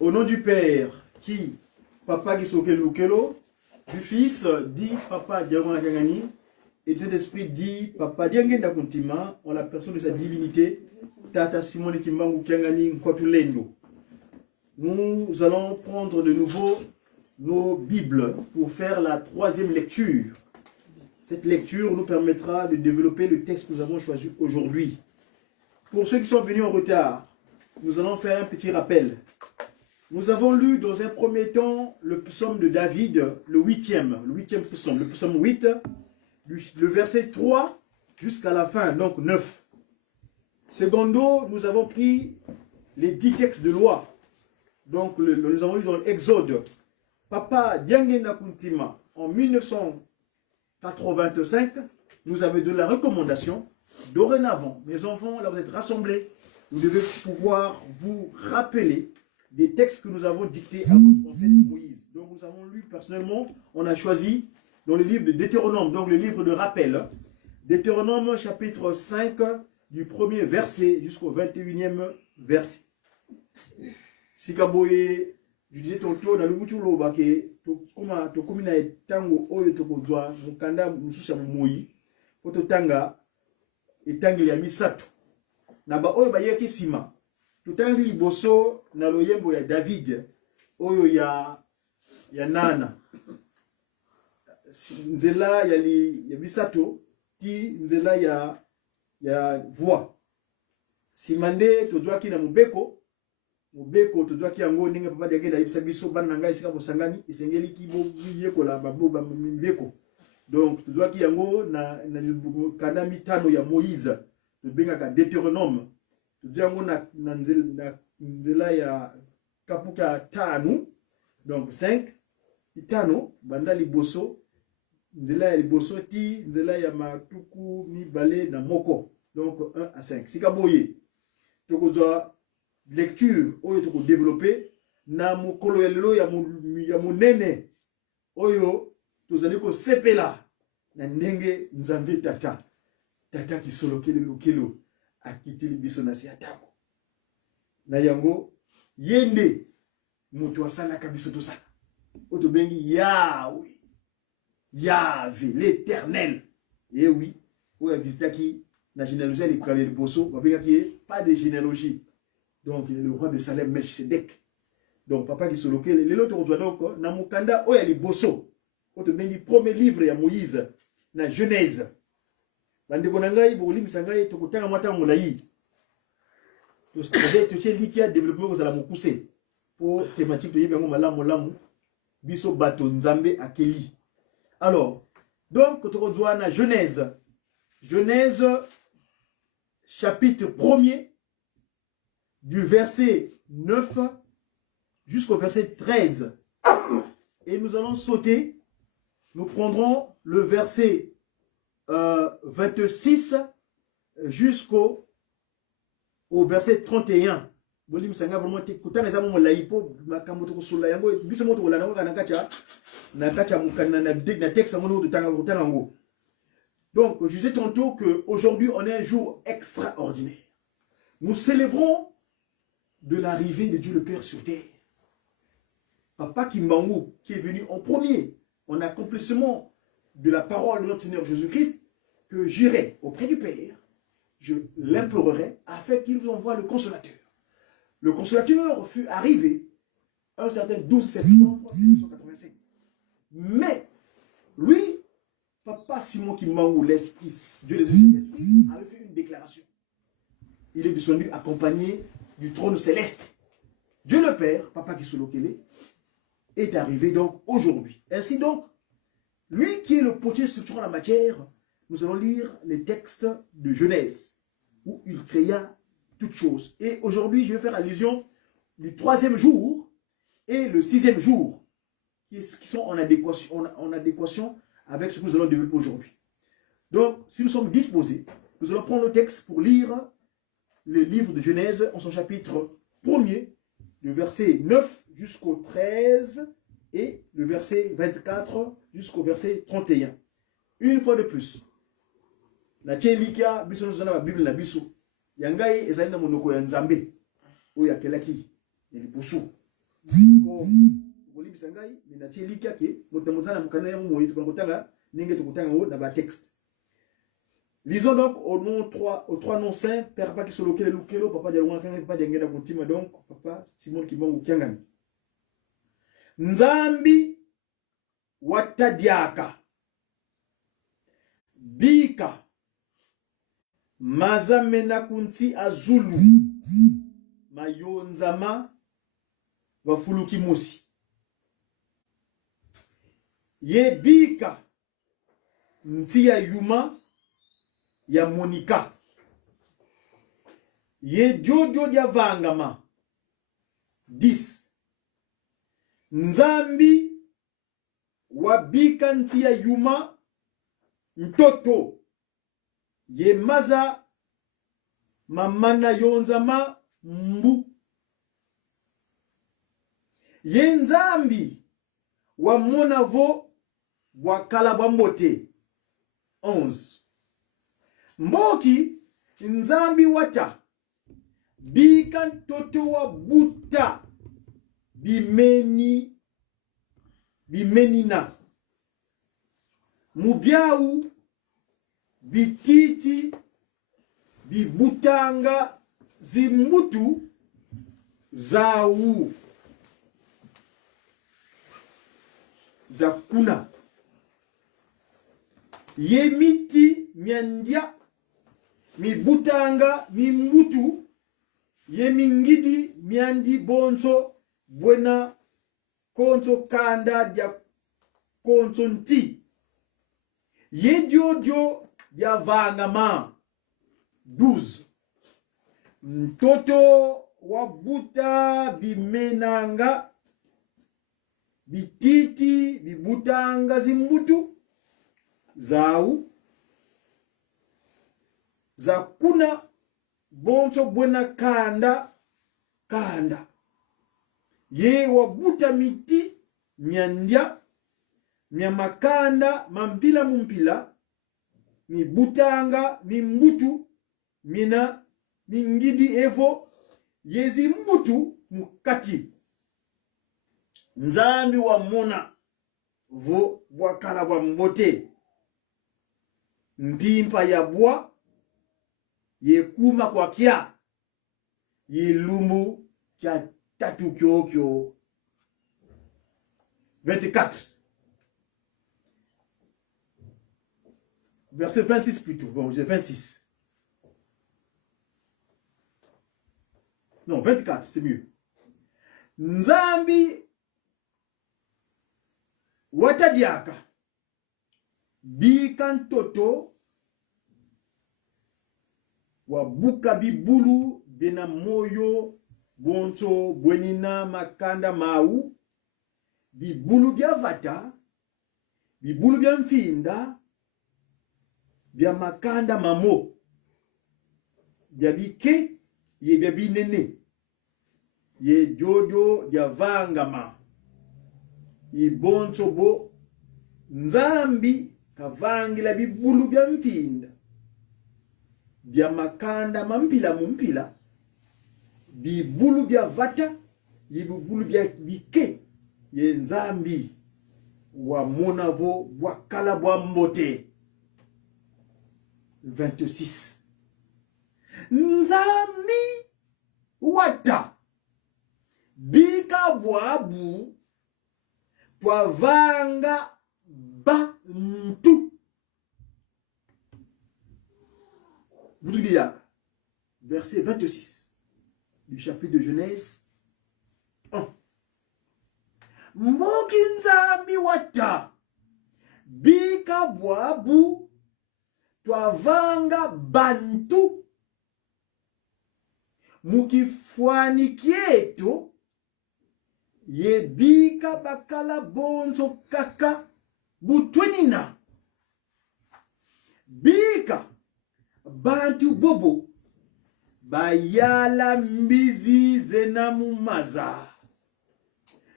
Au nom du Père, qui, Papa Gisokelo, du Fils, dit Papa Diagona Gangani, et de cet esprit dit Papa Diangenda Kuntima, en la personne de sa divinité, Tata Simone Kimbangu Kangani Nkwatulendo. Nous allons prendre de nouveau nos Bibles pour faire la troisième lecture. Cette lecture nous permettra de développer le texte que nous avons choisi aujourd'hui. Pour ceux qui sont venus en retard, nous allons faire un petit rappel. Nous avons lu dans un premier temps le psaume de David, le huitième psaume, le psaume 8, le verset 3 jusqu'à la fin, donc 9. Secondo, nous avons pris les 10 textes de loi. Donc, nous avons lu dans l'Exode. Papa Diangenda Kuntima, en 1985, nous avait donné la recommandation. Dorénavant, mes enfants, là vous êtes rassemblés, vous devez pouvoir vous rappeler des textes que nous avons dictés à votre ancêtre Moïse. Donc nous avons lu personnellement, on a choisi dans le livre de Deutéronome, donc le livre de rappel. Deutéronome chapitre 5, du premier verset jusqu'au 21e verset. Sikaboye, je disais tantôt, dans le Boutulo, comment tu communes à Tango, Oyo Tokozwa, Mukanda, Mususha Moui, Pototanga, et Tangi Yamisato. Naba Oyo Bayaki Sima. Tutangi liboso na loyembo ya David oyo ya nana nzela ya bisato ti nzela ya voix simande tozwaki na mubeko tozwaki yango ndenge papa deke da ibisa biso bana ngai sika bosangani esengeli kibo yekola baboba mbeko donc tozwaki yango na kanda mitano ya Moïse tobengaka Deutéronome. Tudiango na nzela ya kapuka tanu, donc 5, itano, banda liboso, nzela ya liboso ti, nzela ya matuku mibale na moko, donc 1 à 5. Sikaboye, tokozwa lecture, oyo toko développer, na mokolo ya lelo ya monene, oyo tozali ko sepela, na ndenge nzambe tata kisolo kelo. Akitili biso na siatako na yango yende mutu asala kabiso to sala oto bengi Yahvé l'Éternel. Et oui, ou visitaki na généalogie les kalé bosso ba benga ki pas de généalogie, donc le roi de Salem Melchisedek. Donc papa qui solo ke le loto kozwa donc na mukanda oya li bosso oto bengi premier livre ya Moïse na Genèse. Bandeko na ngai bolimisa ngai tokotanga mwata molayi to tche likia développement ko sala mokuse pour thématique to yebango malamu biso bato nzambe akeli. Alors donc tokozwa na Genèse chapitre 1er du verset 9 jusqu'au verset 13 et nous allons sauter, nous prendrons le verset 26 jusqu'au verset 31. Bolim sanga vraiment écouter les amons la hipo makambo to sula yango biso moto la nango kana kacha na kacha mukana na texte amono de tanga ngo. Donc je disais tantôt que aujourd'hui on est un jour extraordinaire. Nous célébrons de l'arrivée de Dieu le Père sur terre. Papa Kimbangu qui est venu en premier en accomplissement de la parole de notre Seigneur Jésus-Christ, que j'irai auprès du Père, je l'implorerai afin qu'il vous envoie le consolateur. Le consolateur fut arrivé un certain 12 septembre 1987. Mais lui, Papa Simon Kimbangu, l'Esprit, Dieu les Esprits, avait fait une déclaration. Il est descendu accompagné du trône céleste. Dieu le Père, Papa Kisolokele, est arrivé donc aujourd'hui. Ainsi donc, lui qui est le potier structurant la matière, nous allons lire les textes de Genèse, où il créa toutes choses. Et aujourd'hui, je vais faire allusion du 3e jour et le 6e jour, qui sont en adéquation avec ce que nous allons développer aujourd'hui. Donc, si nous sommes disposés, nous allons prendre le texte pour lire le livre de Genèse en son chapitre 1er, du verset 9 jusqu'au 13 et le verset 24 jusqu'au verset 31. Une fois de plus, na tchelika biso nous na Bible na biso yangai ezali na monoko ya Nzambe oyo akelaki ya lipusu ko boli bisangai na tchelika ke motamozana mukana ya moyi tukotanga ninge tukotanga o na ba texte. Lisons donc aux trois noms saints, Père Papa qui sont le Lukelo, Papa Dialouan Kanga, Papa Diangela Kuntima, donc Papa Simon Kibongo Kiangani. Nzambi watadiaka bika mazamena kunti azulu mayonzama wafuluki musi ye bika nti ya yuma ya Monika ye jojo dia vangama 10 Nzambi wabika nti ya yuma mtoto ye maza mamana yonzama mbu ye Nzambi wa monavo wakala bambote 11 Mboki Nzambi wata bika ntoto wa buta bimenina mubiau bititi bibutanga zimutu zau zakuna yemiti miandia mibutanga mimutu yemingidi miandi bonso buena konso kanda dia konso nti yediodio dia vangama 12 mtoto wabuta bimenanga bititi bibutanga zimbutu zau zakuna bonso buena kanda ye wabuta miti miandia miamakanda mampila mumpila mibutanga mimbutu mina mingidi evo yezi mbutu mukati Nzambi wa mona vo wakala wa mbote mpimpa ya bwa yekuma kwa kia yilumbu kia tatu kyokyo 24 verset 26 plutôt, bon, j'ai 26 non 24 c'est mieux. Nzambi watadiaka bikantoto wabuka bibulu bena moyo bonso bwenina makanda mau bibulu bya vata bibulu bya mfinda bya makanda mamo bya bike ye bya binene ye jojo bya vangama ibonso bo Nzambi kavangila bibulu bya mfinda bya makanda mampila mumpila bibulu bya vata bibulu bya bike ye Nzambi wa monavo wakala bwa mbote 26 Nzambi wata bika bwabu twavanga ba mtu. Vous lisez verset 26 du chapitre de Genèse 1. Mboki Nzambi wata bika bwabu twavanga bantu mukifwani kieto yebika bakala bonzo kaka butwenina bika bantu bobo bayala mbizi zenamumaza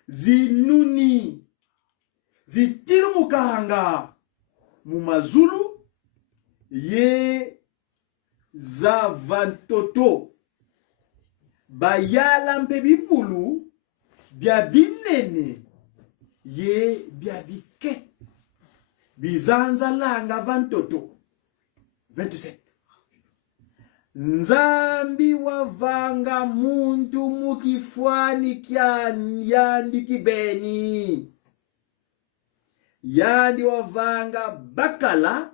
zinuni zitirumukanga mumazulu ye za vantoto bayala mpe bibulu bya binene ye bya bike bizanza langa vantoto. 27. Nzambi wavanga muntu mukifwani kya yandi kibeni. Yandi wavanga bakala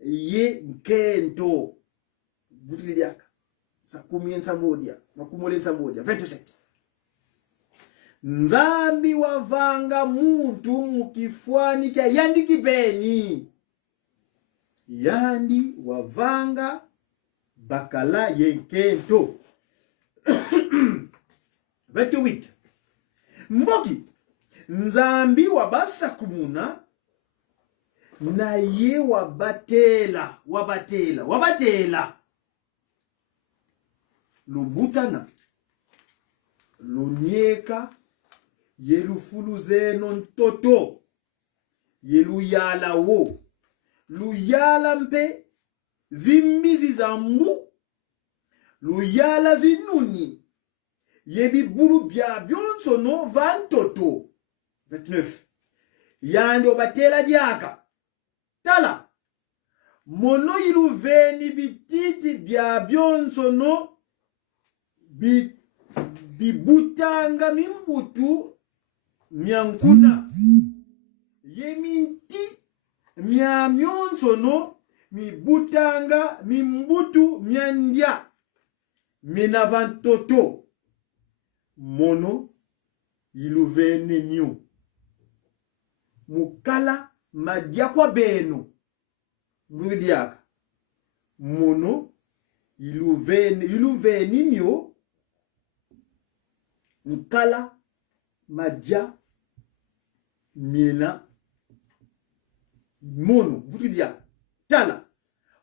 ye nkento. Butiliaka. Sakumi ensamodia. Makumole ensamodia. 27. Nzambi wavanga muntu mukifwani kya yandi kibeni. Yandi wavanga bakala ye nkento. 28. Mboki nzambi wabasa kumuna na ye wabatela lubutana lunyeka yelufulu zeno ntoto yeluyala wo luyala mpe zimbizi zambu luyala zinuni yebibulu bya byonsono vantoto. 29. Yandi obatela diaka tala mono yiluveni bititi bya byonsono bibutanga mimbutu nyankuna yeminti mya myonsono mibutanga mimbutu myandya mina vantoto mono yiluveni nyu mukala madya kwa beno mbudiaka mono yiluveni myo mukala madya mina mono vutudia tala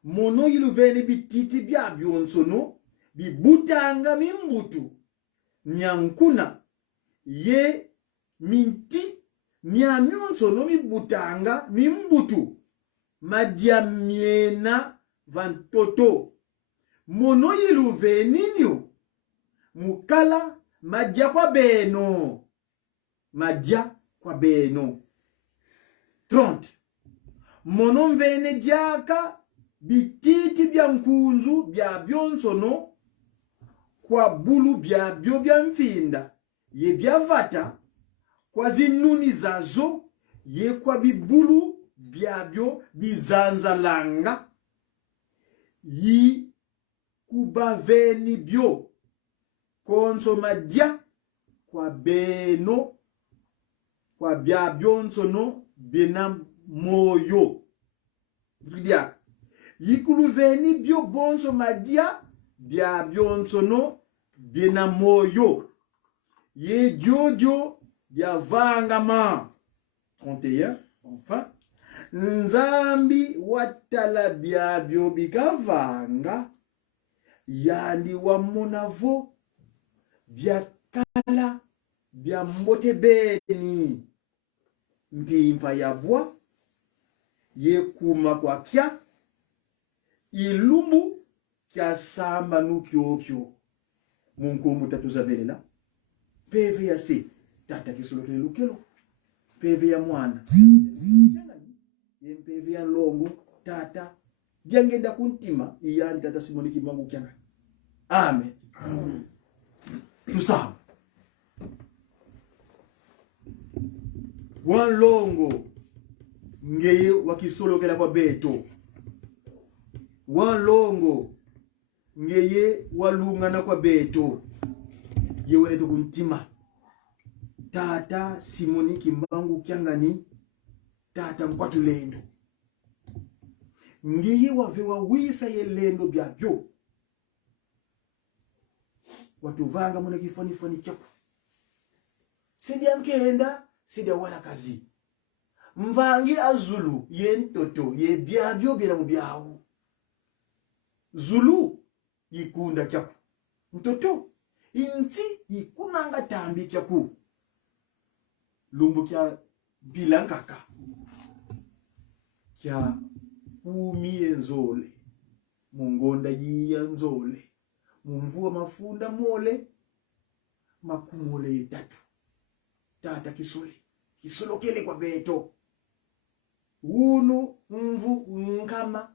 mono yiluveni bititi bya byonsono bibutanga mimbutu nyankuna ye minti mya myonsono mibutanga mimbutu madya miena vantoto mono yiluveni nyo mukala madya kwa beno. 30. Mono mvene diaka bititi bya nkunzu bya byonsono kwa bulu bya byo bya mfinda ye bya vata kwa zinuni zazo ye kwa bibulu bya byo bizanza langa yi kubaveni byo konso madya kwa beno kwa bya byonsono bena moyo. Vutudia yikuluveni byo bonso madya bya byonsono bena moyo ye jojo bya vangama. 31. Enfin nzambi watala bya byo bikavanga yandi wa monavo bya kala bya mbote beni mpimpa yabwa ye kuma kwa kya ilumbu kya samba nukyokyo munkumbu tatuzavelela peve ya se tata kisolokele lukelo peve ya mwana ye peve ya longo tata diangenda kuntima iyani tata simoniki mangu kyanga. Amen. Amen. Tusama wan longo ngeye wakisolokela kwa beto wan longo ngeye walungana kwa beto yewene tukuntima tata simoniki mangu kyangani tata mkwatu lendo ngeye wavewa wisa ye lendo byabyo watuvanga muna kifoni chaku sidia mkenda sidia wala kazi mvangi azulu ye ntoto ye byabyo bira mubyawu zulu yikunda chaku ntoto inti yikunanga tambi chaku lumbu kya bilankaka kya ipumi enzole mungonda yiya nzole mumvua mafunda mole makumole etatu tata kisolokele kwa beto unu mvu nkama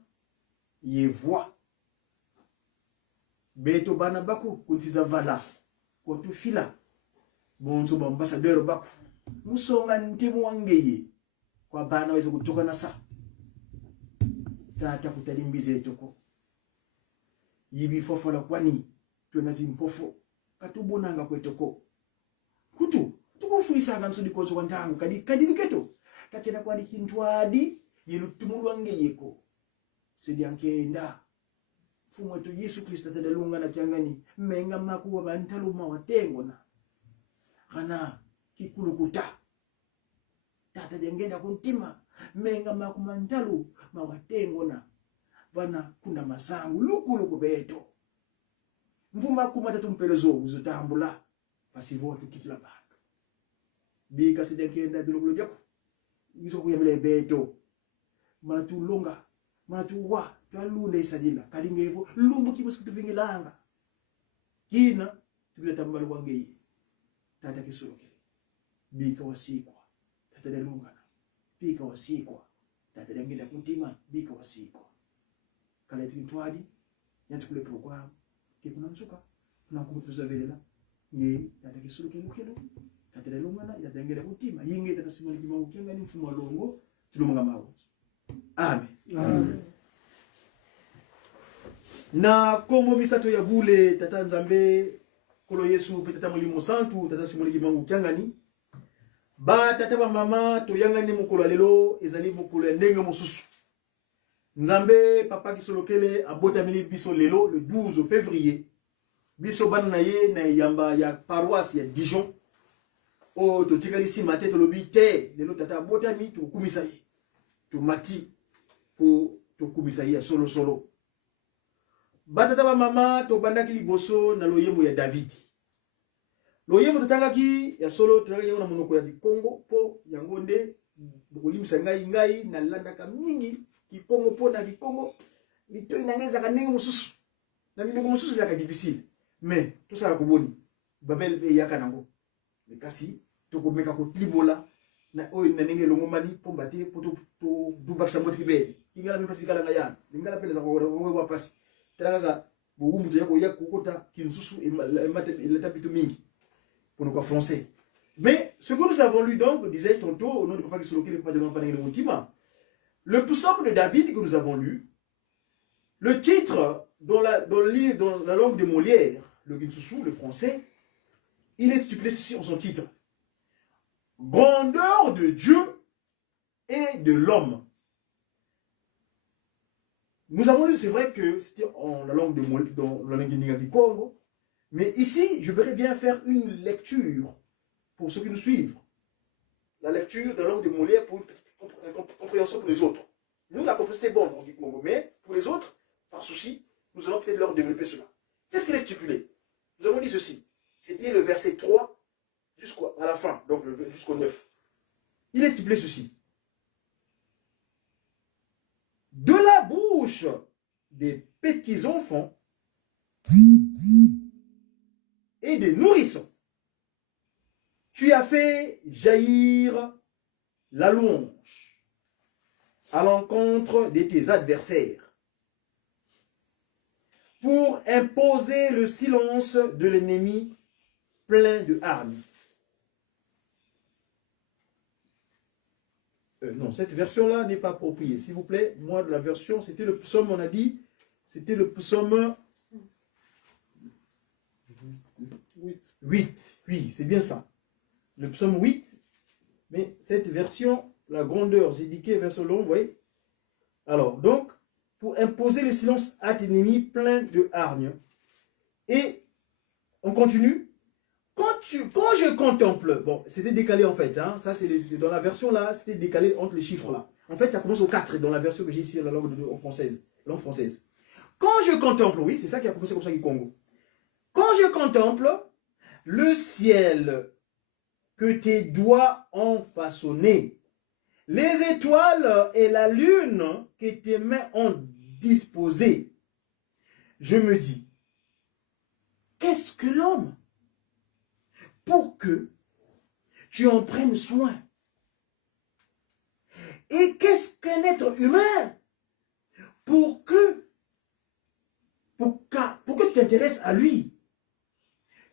yevwa beto bana baku kuntiza vala kwa tufila bonzo ba ambassadeur baku musonga ntemu wangeye kwa bana weze kutoka na sa tata kutalimbize etoko yibi fofola kwani twena zimpofo katubonanga kwetoko kutu tukufuisa ngansudi kozo kwantangu kadi niketo kakena kwani kintwadi yilutumulwa ngeyeko sidi ankenda fumo to Yesu Kristo tadalunga na kyangani menga makuwa bantaluma watengona kana kikulukuta tata dengenda kuntima menga makumantalu mawatengona vana kuna masangu lukuluku beto mvuma kumatatu mpelezo uzotambula pasivo tukitila bantu bika sidekenda bilokulu jako iso kuyamile beto manatulonga manatuwa twalunda isadila kalingevo lumbu kibusiku tuvingilanga kina tubitambala kwangeye tata kisolokele bika wasikwa tata delungana bika wasikwa tata dengenda kuntima bika wasikwa kala itintwadi yantukule programu kuna msuka kuna kumtuzavelela nge tata kisolokele kelo tata delungana ila dengenda kuntima yinge tata simoni kimangu kenga ni mfumo longo tulumanga mawonzo amen amen na kombo misato ya bule tata nzambe kolo Yesu pe tata mulimo santu tata simoni kimangu kyangani ba tata ba mama to yangani mukolo lelo ezali mukolo ndenge mosusu nzambe papa kisolokele abota mili biso lelo le 12 février biso bana ye na yamba ya paroisse ya Dijon o to tikali si mate to lobite lelo tata abota mi to kumisa ye to mati po to kumisa ye solo batata ba mama to bandaki liboso na loyemo ya David loyemo totangaki ya solo totangaki na monoko ya Kongo po yango nde bokolimisa ngai na landaka mingi Kikongo po na Kikongo mito inangeza kanenge mususu na minoko mususu yaka difficile mais tout ça la kuboni babel be yaka nango kasi to ko meka ko libola na oyo na nenge longo mani po mbate po to dubakisa moti be ingala me pasikala ngaya ingala pele za ko pasi teraga bugumbu to yako yakukota kinsusu et tapito mingi pour nous français. Mais ce que nous avons lu donc, disais-je tantôt, au nom du papa qui se locale pas de l'Antiman, le psaume de David que nous avons lu, le titre dans la langue de Molière, le Kinsusu, le français, il est stipulé ceci en son titre. Grandeur de Dieu et de l'homme. Nous avons lu, c'est vrai que c'était en la langue de Molière, dans la langue du Congo, mais ici, je voudrais bien faire une lecture pour ceux qui nous suivent. La lecture de la langue de Molière pour une petite compréhension pour les autres. Nous, la compréhension est bonne en Congo, mais pour les autres, par souci, nous allons peut-être leur développer cela. Qu'est-ce qu'il est stipulé? Nous avons dit ceci. C'était le verset 3 jusqu'à la fin, donc jusqu'au 9. Il est stipulé ceci. De la bouche des petits enfants et des nourrissons, tu as fait jaillir la louange à l'encontre de tes adversaires pour imposer le silence de l'ennemi plein de hargne. Non, cette version-là n'est pas appropriée. S'il vous plaît, moi, de la version, c'était le psaume, on a dit, c'était le psaume 8. Oui, c'est bien ça. Le psaume 8, mais cette version, la grandeur, c'est indiqué verset long, vous voyez. Alors, donc, pour imposer le silence à tes ennemis plein de hargne. Et on continue. Quand je contemple, bon, c'était décalé en fait, hein, ça c'est dans la version là, c'était décalé entre les chiffres là. En fait, ça commence au 4 dans la version que j'ai ici, la langue française. Quand je contemple, oui, c'est ça qui a commencé comme ça du Congo. Quand je contemple le ciel que tes doigts ont façonné les étoiles et la lune que tes mains ont disposées. Je me dis, qu'est-ce que l'homme pour que tu en prennes soin? Et qu'est-ce qu'un être humain pour que tu t'intéresses à lui?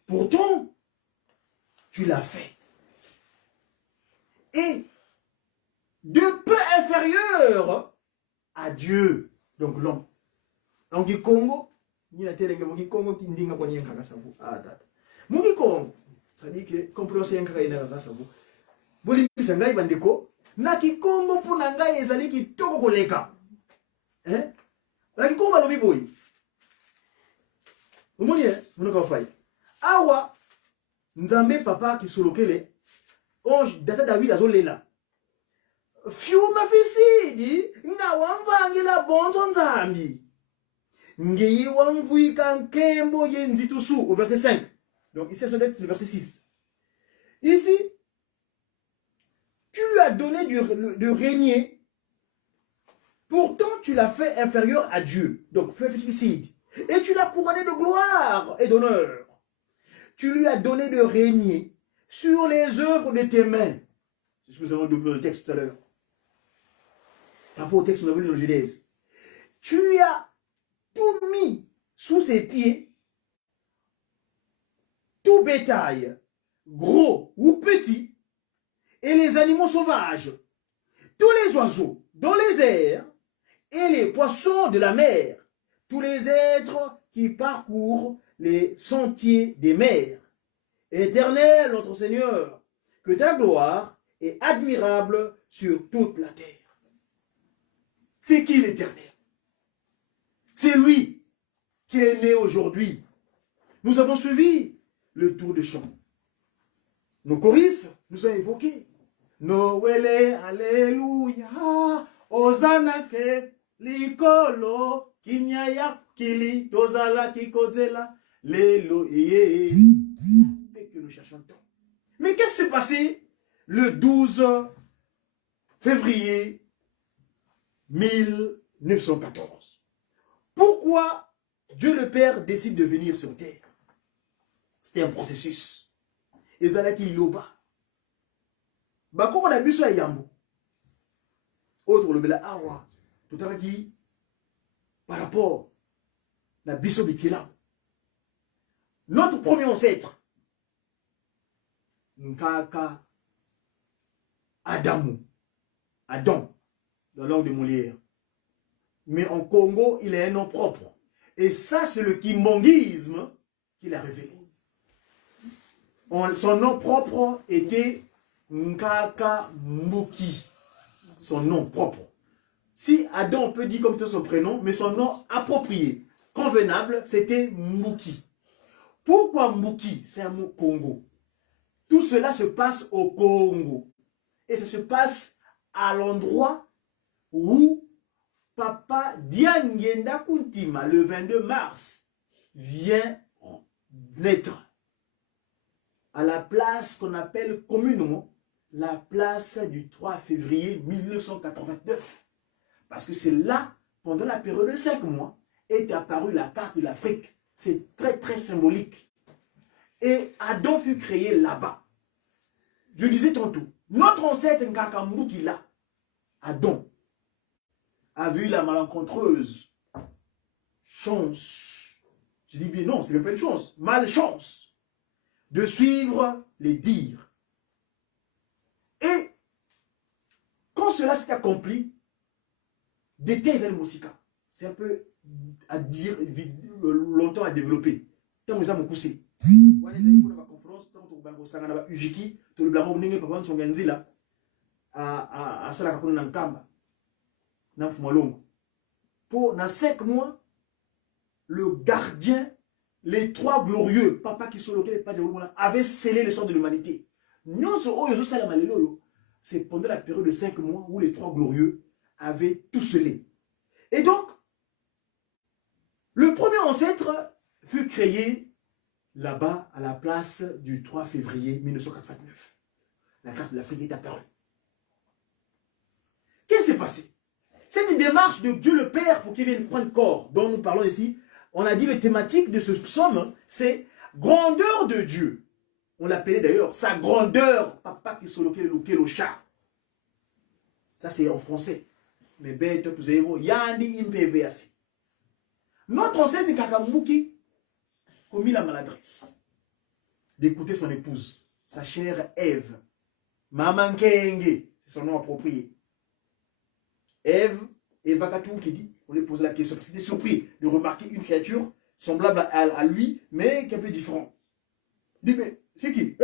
Pourtant, tu l'as fait. Et de peu inférieur à Dieu. Donc l'homme. En Congo, ni la télé qui Congo qui ndinga kwa nyenga kasavu. Ah tata. Mungi Congo, ça dit que compréhension yenga ina kasavu. Boli bisangai bandeko, na ki Congo pour ngai ezali ki toko koleka. Hein? La ki Congo lobi boy. Umoni munoka fai. Awa nzambe papa ki solokele onge data David azolela. Fiuma fisidi nga wamvangila bonzo nzambi. Ngeyi wamvuika nkembo yenzitusu au verset 5. Donc ici c'est le verset 6. Ici, tu lui as donné de régner. Pourtant, tu l'as fait inférieur à Dieu. Donc, féticide. Et tu l'as couronné de gloire et d'honneur. Tu lui as donné de régner sur les œuvres de tes mains. C'est ce que nous avons doublé le texte tout à l'heure. Par rapport au texte que nous avons lu dans le Genèse. Tu as tout mis sous ses pieds, tout bétail, gros ou petit, et les animaux sauvages, tous les oiseaux dans les airs, et les poissons de la mer, tous les êtres qui parcourent les sentiers des mers. Éternel, notre Seigneur, que ta gloire est admirable sur toute la terre. C'est qui l'Éternel? C'est lui qui est né aujourd'hui. Nous avons suivi le tour de chant. Nos choristes nous ont évoqués. Noël, Alléluia, Hosanna ke likolo, kinyaya kili, tozala kikozela, lelo et que nous cherchons tant. Mais qu'est-ce qui s'est passé le 12 février 1914? Pourquoi Dieu le Père décide de venir sur terre? C'était un processus. Ezalaki loba. Bako on a vu ça yambo. Autre le bela awa. Tout à qui par rapport à biso bikila. Notre premier ancêtre, Nkaka Adam, dans la langue de Molière. Mais en Congo, il a un nom propre. Et ça, c'est le kimbongisme qu'il a révélé. Son nom propre était Nkaka Mbuki. Son nom propre. Si Adam peut dire comme son prénom, mais son nom approprié, convenable, c'était Mbuki. Pourquoi Mbuki? C'est un mot Congo. Tout cela se passe au Congo. Et ça se passe à l'endroit où Papa Diangenda Kuntima, le 22 mars, vient naître. À la place qu'on appelle communément la place du 3 février 1989. Parce que c'est là, pendant la période de 5 mois, est apparue la carte de l'Afrique. C'est très très symbolique. Et Adam fut créé là-bas. Je disais tantôt, notre ancêtre Nkakamboukila, Adam, a vu la malencontreuse chance, je dis bien non, c'est même pas une chance, malchance, de suivre les dires. Et quand cela s'est accompli, des thèses Moussika, c'est un peu à dire, longtemps à développer. Tant que ça m'a poussé. Pour la conférence, tant que ça Ujiki, tout le blâme n'est pas son ganzila à Salakakuna Nankamba. Pour dans 5 mois, le gardien, les 3 glorieux, papa qui sont locaux, avaient scellé le sort de l'humanité. C'est pendant la période de 5 mois où les 3 glorieux avaient tout scellé. Et donc, le premier ancêtre fut créé là-bas à la place du 3 février 1989. La carte de l'Afrique est apparue. s'est passé? Cette démarche de Dieu le Père pour qu'il vienne prendre corps, dont nous parlons ici, on a dit les thématiques de ce psaume, c'est grandeur de Dieu. On l'appelait d'ailleurs sa grandeur, papa qui soloke le chat. Ça c'est en français. Mais bête, vous avez vu, yandi impvc. Notre ancêtre Kakambuki commis la maladresse d'écouter son épouse, sa chère Ève. Maman Kenge, c'est son nom approprié. Ève, Eva Katou qui dit, on lui pose la question, parce qu'il était surpris de remarquer une créature semblable à lui, mais qui est un peu différent. Il dit, mais c'est qui?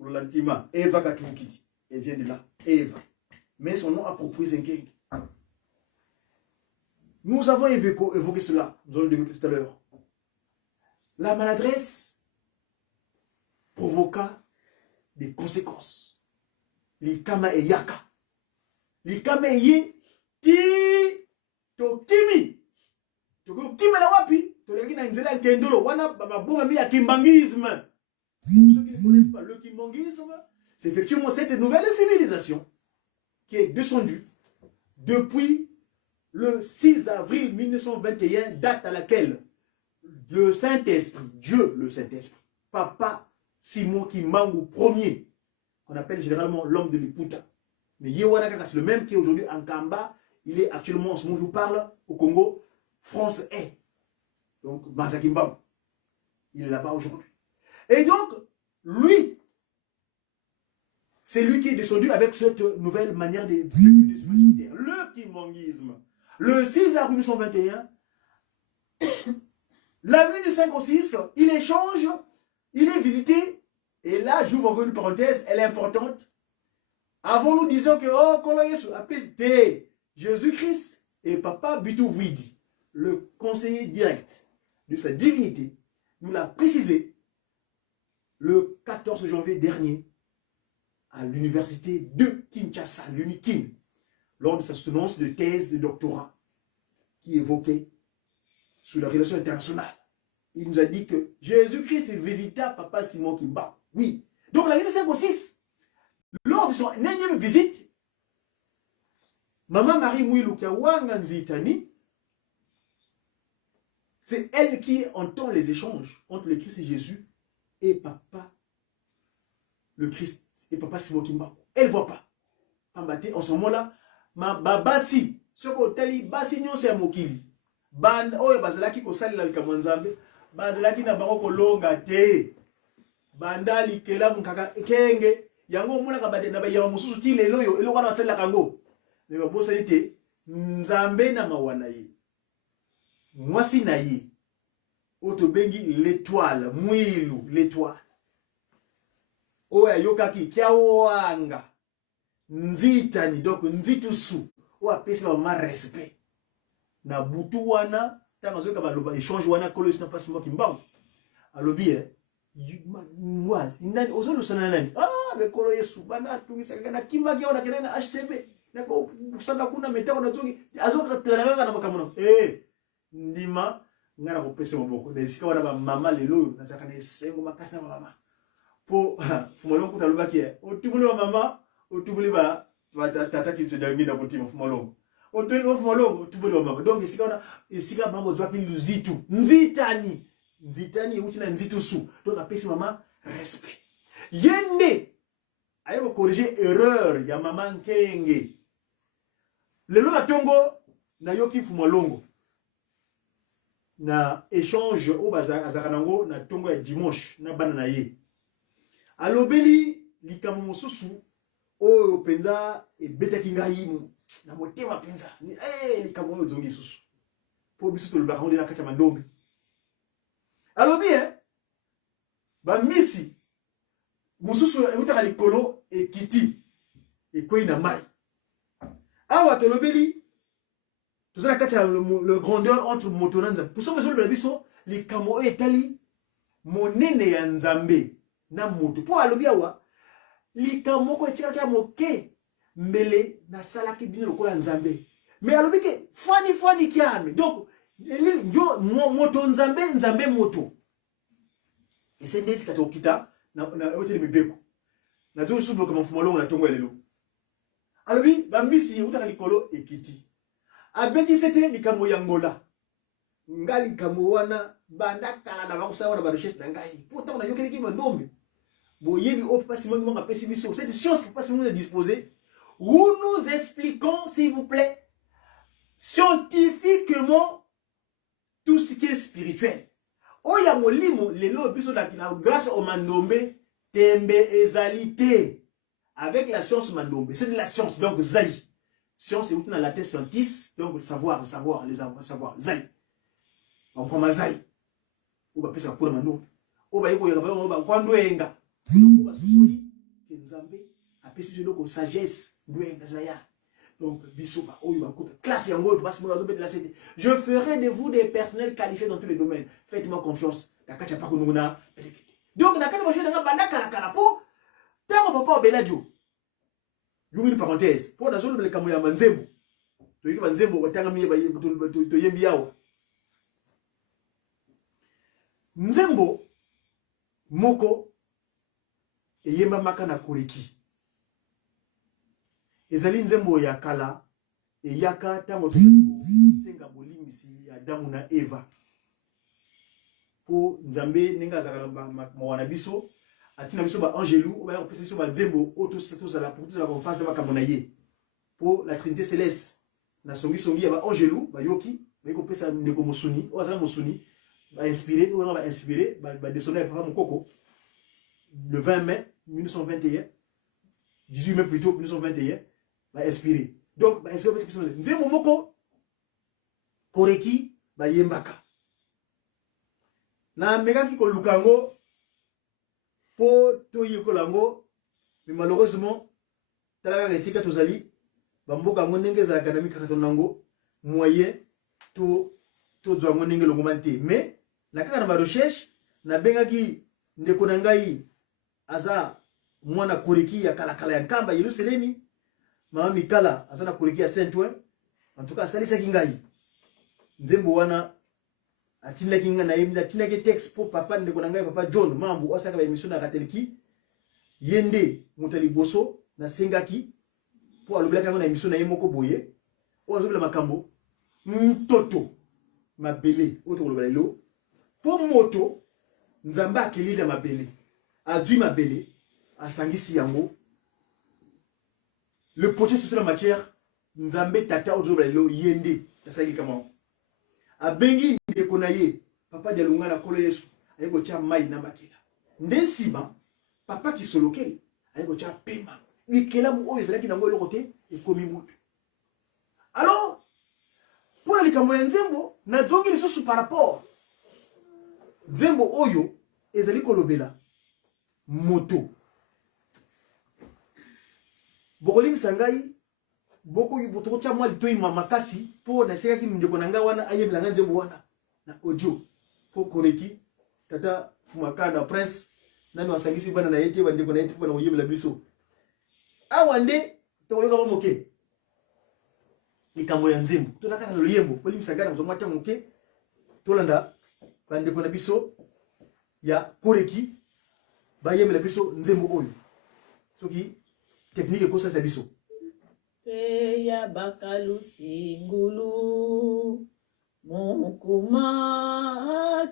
Lantima, Eva Katou qui dit, elle vient de là, Eva. Mais son nom approprié, c'est Kenge. Nous avons évoqué cela, nous allons le développer tout à l'heure. La maladresse provoqua des conséquences. Likama et yaka. Likama et yi ti to kimi. To kimi la wapi. To leki na nzela kendolo. Wana babonga mi ya kimbangisme. Pour ceux qui ne connaissent pas le kimbangisme, c'est effectivement cette nouvelle civilisation qui est descendue depuis le 6 avril 1921, date à laquelle le Saint-Esprit, Dieu le Saint-Esprit, Papa Simon Kimbangu Ier, qu'on appelle généralement l'homme de l'Iputa. Mais Yewanaka, c'est le même qui est aujourd'hui en Kamba. Il est actuellement, en ce moment où je vous parle, au Congo, France est. Donc, Banza Kimbangu. Il est là-bas aujourd'hui. Et donc, lui, c'est lui qui est descendu avec cette nouvelle manière de vécu des humains sur terre. Le kimbanguisme. Le 6 avril 1921, l'avenue du 5 au 6, il échange, il est visité, et là, j'ouvre encore une parenthèse, elle est importante. Avant, nous disions que, oh, Jésus-Christ et Papa Bitouvidi, le conseiller direct de sa divinité, nous l'a précisé le 14 janvier dernier à l'université de Kinshasa, l'UNIKIN, lors de sa soutenance de thèse de doctorat qui évoquait sur la relation internationale. Il nous a dit que Jésus-Christ visita Papa Simon Kimbangu. Oui. Donc la Lune 5 au 6, lors de son énième visite, Maman Marie Mouilou Kiawanga Nzitani, c'est elle qui entend les échanges entre le Christ et Jésus et Papa, le Christ et Papa Simon Kimbangu. Elle ne voit pas. En ce moment-là, ma babasi, ce qu'on t'a basi nyon se mokili. Band oyo bazalaki ko salila likambo nzambe, bazalaki na bango kolonga te. Banda likela mukaka kenge, yango mona ka bade na ba ya mususu ti lelo yo, eloko na salila kango. Ne ba bosali te, nzambe na mawana ye. Mwasi na ye. Oto bengi l'étoile, mwilu, l'étoile. Oya yokaki kiawanga. Nzitani, donc nzitusu. Oya pesi ma respect. Na butu wana, tanga zoka baloba échange wana kolo isina pasi mo Kimbangu. Alobi was inani ozolo sana nani? Ah, be kolo Yesu bana tungisa kana Kimbaki ona kana HCB. Nako kusanda kuna metako na zongi. Azoka tlanaka na makamono. Ndima ngana ko pesi maboko. Nesika wana ba mama lelo na saka na sengo makasi na mama. Po fumolongo talobaki otumuli ba mama, otumuli ba tata ki tsedangi na kotima fumolongo. Otumuli fumolongo, otumuli ba mama. Donc isika mambo zwaki luzitu. Nzitani. Nzitani uti na nzitu su. Donc apesi mama respect. Yende ayo corriger erreur ya mama Nkenge. Lelo na tongo na yoki fumolongo. Na échange au bazakanango na tongo ya dimanche na bana na ye. Alobeli likambo mosusu oyo penza e betaki ngai na motema penza ni likambo oyo zongi susu po biso to lobaka na kati ya mandombe. Alobi ba misi mosusu utaka likolo e kiti e koi na mai. Awa to lobeli tout ça kati ya le grandeur entre motonanza. Pour ça besoin de biso likambo oyo etali monene ya Nzambe. Na mutu po alobi awa likambo ko etika kya moke mbele na salaki bino lokola Nzambe mais alobi ke fani kiame donc yo moto Nzambe moto et c'est ndesi kato kita na hôtel mibeko na zo subo kama fumolongo na tongo lelo Alors oui, bambisi utaka likolo ekiti. Abeti sete likambo ya ngola. Ngali likambo wana banda kala na bakusa wana ba recherche na ngai. Pourtant on a yokeleki mandombe. Boyebi o pas simon manga pesi biso. Cette science que pas simon est disposée. Où nous expliquons s'il vous plaît scientifiquement tout ce qui est spirituel. Oya molimo lelo biso na grâce au mandombe tembe ezalité. Avec la science mandombe, c'est de la science, donc zali. Science, c'est où tu as la tête scientiste, donc le savoir, zali. On prend ma zali. On va faire ça pour le mandombe. On va y aller, on va prendre enga. On va soucier que Nzambe a fait ce que sagesse, douenga zaya. Donc bisoba, oh il va couper. Classe yango, parce que je ferai de vous des personnels qualifiés dans tous les domaines. Faites-moi confiance. Nakacha pa kununa. Donc nakacha pa jena banda kala po. Tango papa Beladio. J'ouvre une parenthèse. Pour la zone de Kamoya Manzembo. Tu dis que Manzembo, watanga miye to yembi yawa. Nzembo moko e yemba maka na koreki. Ezali nzembo ya kala e yaka tango to senga bolimbisi ya Adamu na Eva. Po Nzambe nenga zaka mwana biso. Atina biso ba angelou, ba pesa biso ba nzembo, auto za la pour toute la conférence de makamonaye. Pour la Trinité céleste. Na songi ya ba angelou, ba yoki, ba ko pesa ndeko mosuni, o azala mosuni, ba inspiré, o ba inspiré, ba descendre papa mokoko. Le 20 mai 1921, 18 mai plutôt 1921, ba inspiré. Donc ba inspiré biso nzembo moko koreki ba yembaka. Na megaki ko lukango po to yikolango, mais malheureusement talaka resika tozali bamboka ngonenge za académique katonango moyen to zwa ngonenge longomante. Mais na kaka na ba recherche na bengaki ndeko na ngai aza mwana koreki ya kala ya nkamba Yerusalemi, mama Mikala aza na koreki ya Saint-Ouen. En tout cas salisa kingai nzembo wana atinda kinga na yemda atinda ke texte pour papa ndeko na ngai papa John mambu osaka ba émission na kateliki yende mutali boso na sengaki pour alobela kanga na émission na yemoko boye ozobela makambo mtoto mabele oto kolobela lo po moto Nzamba akelida mabele adui mabele asangisi yango le projet sur la matière Nzambe tata ozobela lo yende tasaki kama abengi ndeko na ye papa dialunga na kolo Yesu ayeko tia mai na makela ndesima papa kisolokeli ayeko tia pema bikela mu oyo ezalaki nango eloko te ekomi mutu. Alors pour la likambo ya nzembo na zongi lisusu par rapport nzembo oyo ezali kolobela moto bokolim sangai boko yubotoko tia mwa litoi makasi po na seka ki ndeko na nga wana ayebela nga nzembo wana na audio po koreki tata fumakana prince nani wasangisi bana na yete bandeko na yete bana oyebela biso awande to yoka moke likambo ya nzembo to nakata na loyembo polim sagana zo mwata moke to landa bandeko na biso ya koreki bayebela biso nzembo oyo soki technique ko sa biso Peya bakalusi ngulu mukuma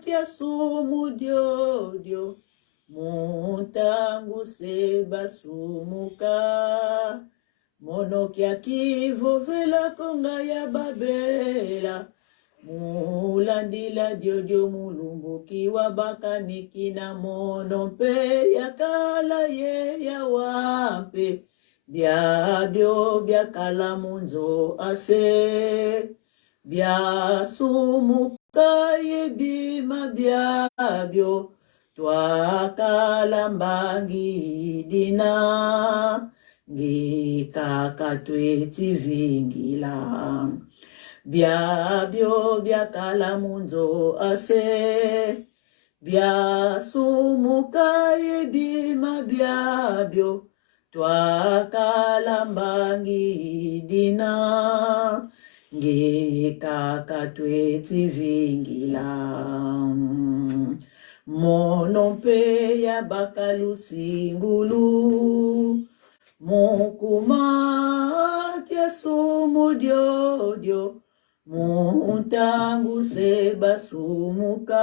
tia sumu dio mutangu seba sumuka monokia kivovela konga ya babela mulandila dio mulumbuki wabakaniki na mono peya kala ye ya wape Biabio biakala munzo ase bia sumuka yebima biabio twa kalambangi dina ngikaka tweti vingila biabio biakala munzo ase bia sumuka yebima biabio Twakalambangi dina ngekaka tweti vingila monompe ya bakalusi ngulu Mukuma tia sumu dio Muntangu seba sumuka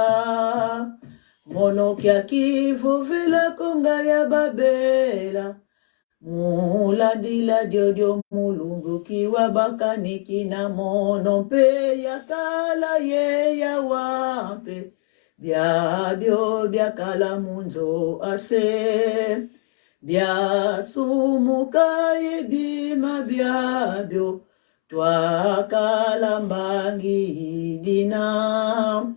Mono kia kivu vila konga ya babela Mula dila dio mulungu kiwa bakani kina mono pe ya kala ye ya wampe Bia dio bia kala munzo ase Bia sumuka ye bima bia dio Tua kalambangi dina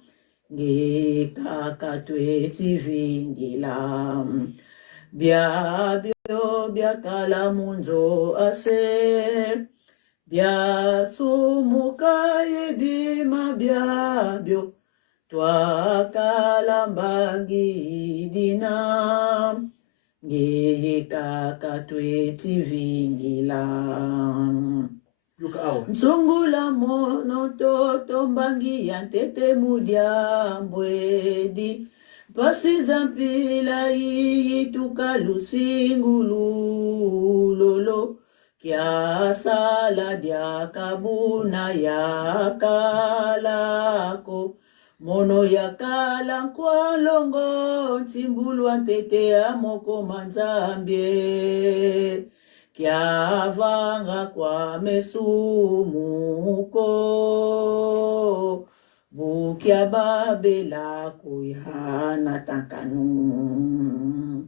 Nge kaka tweti vingila Bia bio bia kalamunzo ase Bia sumuka ye bima bia bio Tua kalambangi dina Nge kaka tweti vingila Msungula mono toto mbangi ya tete mudia mbwedi Pasi zampila iyi tukalusingulu lolo Kia sala dia kabuna ya kalako Mono ya kala kwa longo Timbulu antete amoko manzambie Kia vanga kwa mesumuko Bukia babela kuyana tankanu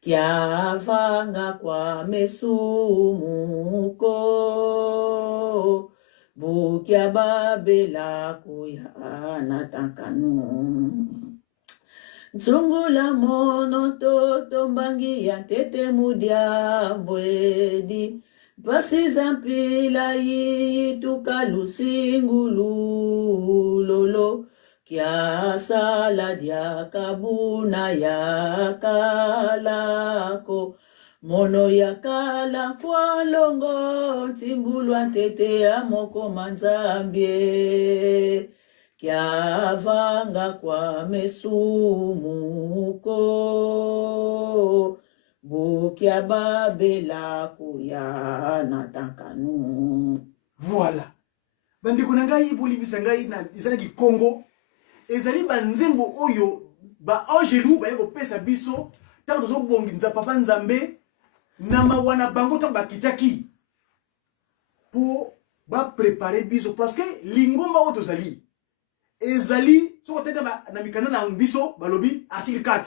Kia vanga kwa mesumuko Bukia babela kuyana tankanu Tsungula mono toto mbangi ya tete mudia mbwedi Pasi zampila yi tukalusingulu lolo Kia sala dia kabuna ya kalako Mono ya kala kwa longo Timbulu antete amoko manzambie Kia vanga kwa mesumuko Bukia babela kuya natankanu. Voilà. Bandi kunangai boli bisangai na izana ki Congo. Ezali banzembo oyo ba angelu ba yeko pesa biso tango zo bongi nza papa nzambe na mawana bango to bakitaki pour ba préparer biso parce que lingomba oto zali ezali so ko tena na mikana na biso balobi article 4.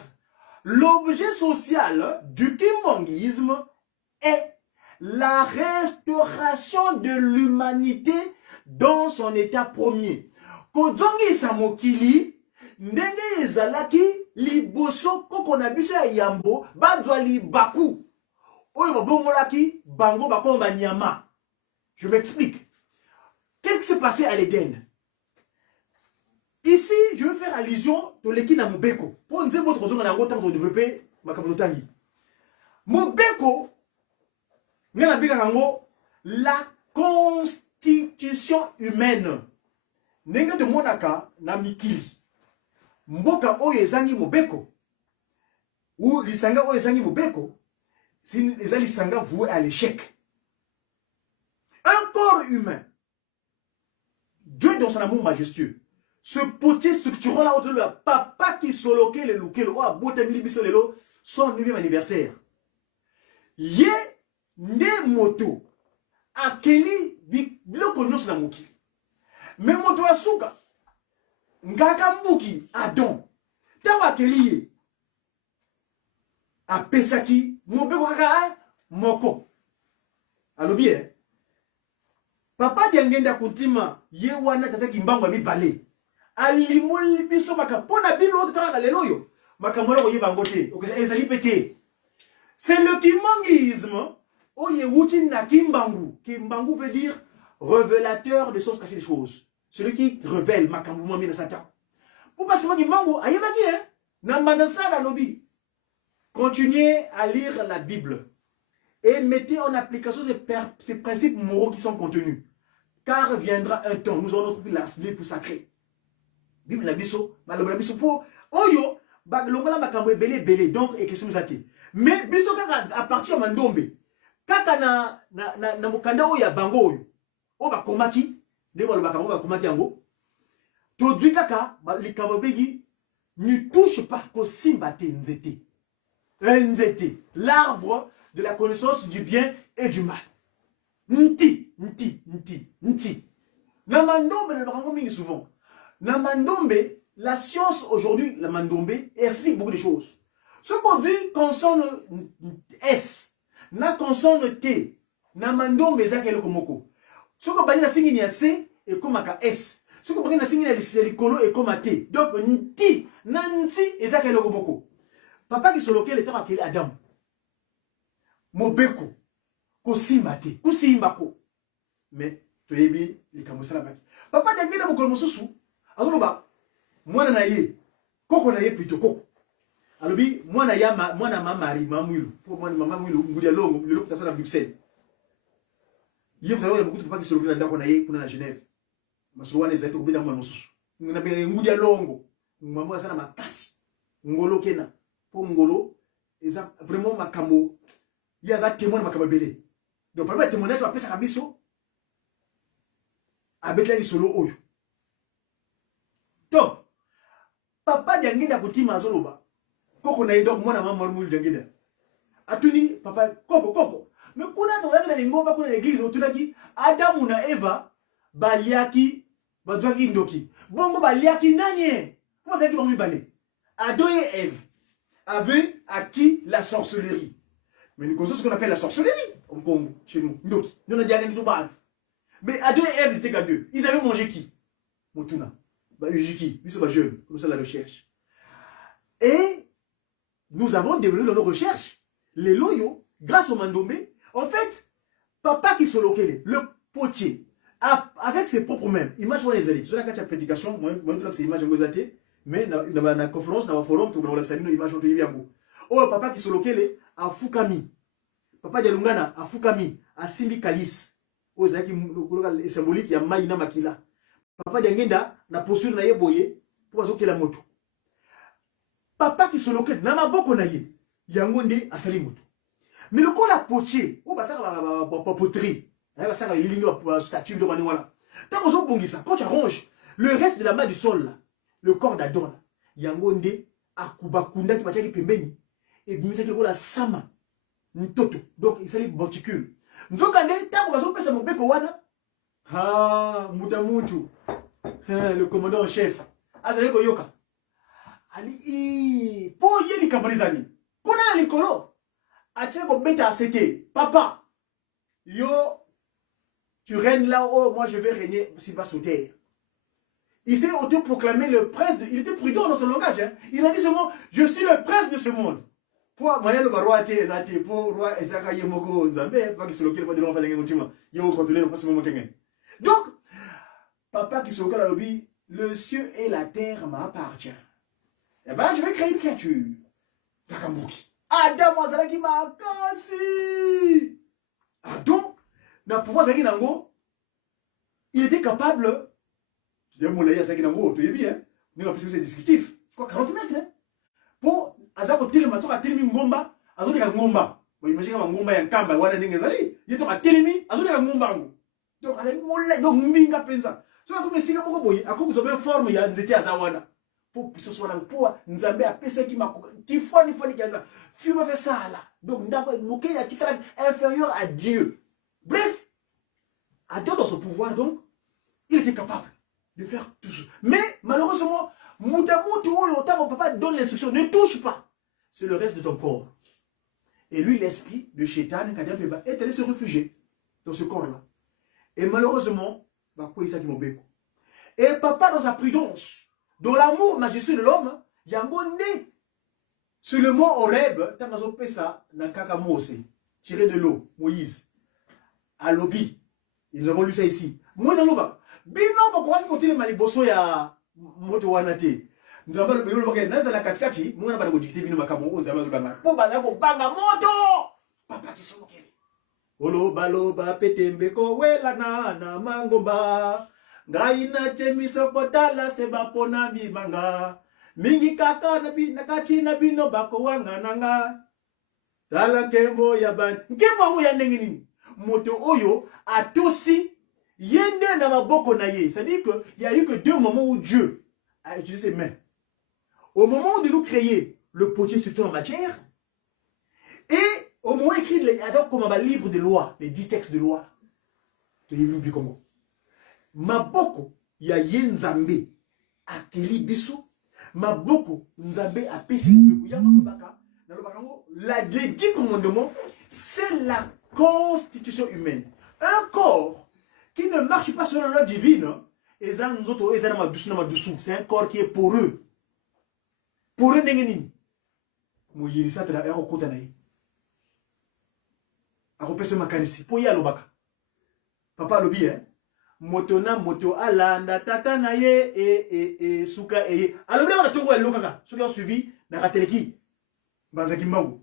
L'objet social du kimbongisme est la restauration de l'humanité dans son état premier. Kodongi samokili ndenge ezalaki liboso koko na biso ya yambo badwa libaku oyo babongolaki bango bakomba nyama. Je m'explique. Qu'est-ce qui s'est passé à l'Éden? Ici, je veux faire allusion à l'équipe de Mobeko. Pour nous dire votre raison, on a autant de développer ma communauté. Mobeko, la constitution humaine. Nenga de monaka na mikili. Mboka oyo ezangi Mobeko. Ou lisanga oyo ezangi Mobeko. C'est les lisanga voués à l'échec. Un corps humain. Dieu dans son amour majestueux. Ce potier structurant là, autour de la papa qui soloquait le louquet, son 9e anniversaire. Ye ne moto akeli biloko nyonso na moki. Mais moto asuka ngaka mbuki adon. Tango akeli ye apesaki mobeko kaka moko. Alobi papa diangenda kutima ye wana tataki mbango mibale. Alimoli biso makapona bino otaka lelo yo makamolo ko yeba ngote okeza ezali pété. C'est le kimbongisme oye wuti na kimbangu. Kimbangu veut dire révélateur de sources cachées des choses. Celui qui révèle makambo mo mina satan. Pour passer ma kimbangu ayeba ki na manasa la lobby. Continuez à lire la Bible et mettez en application ces principes moraux qui sont contenus. Car viendra un temps, nous aurons notre Bible sacrée. Bible na biso, malobla biso po oyo ba longola makambo ebele belé donc et question zati. Mais biso kaka à partir mandombe kaka na mukanda oyo ya bango oyo o bakomaki ndenge balobaka bango bakomaki yango tozwi kaka likambo begi ne touche pas kosimba te nzete nzete l'arbre de la connaissance du bien et du mal nti na mandombe na bakango mingi souvent na mandombe la science aujourd'hui la mandombe explique beaucoup de choses ce qu'on dit consonne S na consonne T na mandombe ezaka eloko moko soko bani na singi ya C et comme ka S soko bani na singi na likolo et comme T donc nti na nti ezaka eloko moko papa qui soloke le temps akeli Adam mobeko kosimba te kusimba ko mais toyebi likambo sala baki papa dangina mokolo mosusu azoloba mwana na ye koko na ye plutôt koko alobi mwana ya mwana mamari mamwilu pour mwana mama mwilu ngudia longo lelo kutasana Bruxelles yé mwana ya mukutu papa ki soloki na ndako na ye kuna na Genève masolo wana ezali kobeta mwana mosusu na be ngudia longo mama asana makasi ngolo kena po ngolo eza vraiment makambo ya za témoin makambo belé donc par exemple témoignage va pesa kabiso abetla lisolo oyo donc papa jangida kutima azoloba koko na yedo mwana mama mulu jangida atuni papa koko mais kuna to yaki na lingomba kuna l'église otulaki Adamu na Eva baliaki bazwaki ndoki bongo baliaki nanye comment ça qui vont balé Adam et Ève avaient acquis la sorcellerie mais nous connaissons ce qu'on appelle la sorcellerie au Congo chez nous ndoki nous on a dit à tout bas mais Adam et Ève c'était qu'à deux ils avaient mangé qui Motuna bah Ujiki ils sont jeunes comme ça la recherche et nous avons développé nos recherches les loyaux grâce au mandombe en fait papa qui se locale le potier avec ses propres mains image on les alliés sur la carte prédication moi tout c'est image en gozaté mais dans la conférence dans le forum tout dans l'examen image on te dit bien beau oh papa qui se locale a fukami papa jalungana a fukami a simbi kalis aux zaki symbolique ya mai na makila papa jangenda na posture na yeboye pour azoki la moto papa qui se locale na maboko na ye yango nde asali moto mais le ko la potier ou basaka ba poterie ba basaka lilingi ba statue de voilà tant qu'on bongisa quand tu arranges le reste de la main du sol là le corps d'Adam là yango nde akubakunda ki batiaki pembeni et bimisaki ko la sama ntoto donc il fallait monticule nzoka nde tango bazo pesa mobeko wana mutu le commandant en chef azali ko yoka ali po yeli kabalizani kuna na likolo atie ko beta c'était papa yo tu règnes là-haut moi je vais régner sur bas sous terre. Il s'est autoproclamé le prince il était prudent dans son langage hein. Il a dit seulement je suis le prince de ce monde. Pour moyen le roi était pour roi ezaka yemoko nzambe pas qui se loquer pas de l'enfant ngeng mutima yo contrôler le passement kengen. Donc papa qui se loquer la lobby le ciel et la terre m'appartient. Eh ben je vais créer une créature. Takambuki. Adam azalaki makasi. Adam na pouvoir zaki nango il était capable de moulaya zaki nango to yebi hein. Mais parce que c'est descriptif. Quoi 40 mètres hein. Pour azako telema to ka telemi ngomba azoli ka ngomba. Bo imagine ka ngomba ya nkamba wana ndenge zali yeto ka telemi azoli ka ngomba ngo. Donc azali moulaya donc mbinga penza. So comme singa moko boye akoko zo bien forme ya nzete azawana. Pour puissance wana pour nzambe apesa ki makoko ki foni kianza. Fume fait ça là. Donc ndako moké ya tikala inférieur à Dieu. Bref, Adam dans son pouvoir donc il était capable de faire tout ça. Mais malheureusement Moutamout ou papa donne l'instruction, ne touche pas. C'est le reste de ton corps. Et lui, l'esprit de Shaitan, est allé se réfugier dans ce corps-là. Et malheureusement, et papa, dans sa prudence, dans l'amour majestueux de l'homme, il y a un bon nez. Sur le mont Horeb, tiré de l'eau, Moïse, à Lobi. Et nous avons lu ça ici. Moïse à Loba. Bino, pourquoi il continue à maliboso ya moto wanate nzamba lo belo bakay nazala katikati mwana bana godikite bino makambo nzamba lo banga po banga ko banga moto papa kisokele olo balo ba petembe ko wela na mangomba ngai na temisa potala se bapona bibanga mingi kaka na bi nakati na bino bako wanga nanga Tala kembo ya ban. Nkembo ya ndenge nini? Moto oyo atosi yende na maboko na ye. C'est-à-dire qu'il y a eu que 2 moments où Dieu a utilisé ses mains. Au moment de nous créer le potier structure en matière, et au moment écrit comme un livre de loi, les 10 textes de loi de Yémi du Congo. Maboko ya yenzambe akeli biso, maboko nzambe apesi ya baka. Les 10 commandements, c'est la constitution humaine. Un corps qui ne marche pas selon la loi divine, c'est un corps qui est poreux. Poreux n'engeni. Mouyeni sa tela ero kota na ye. Akopesa makanisi. Po ya lobaka. Papa lobi moto na moto alanda tata na ye e suka e. Alors bien on a tout le lokaka. Ceux qui ont suivi na kateleki. Banzaki Mbangu,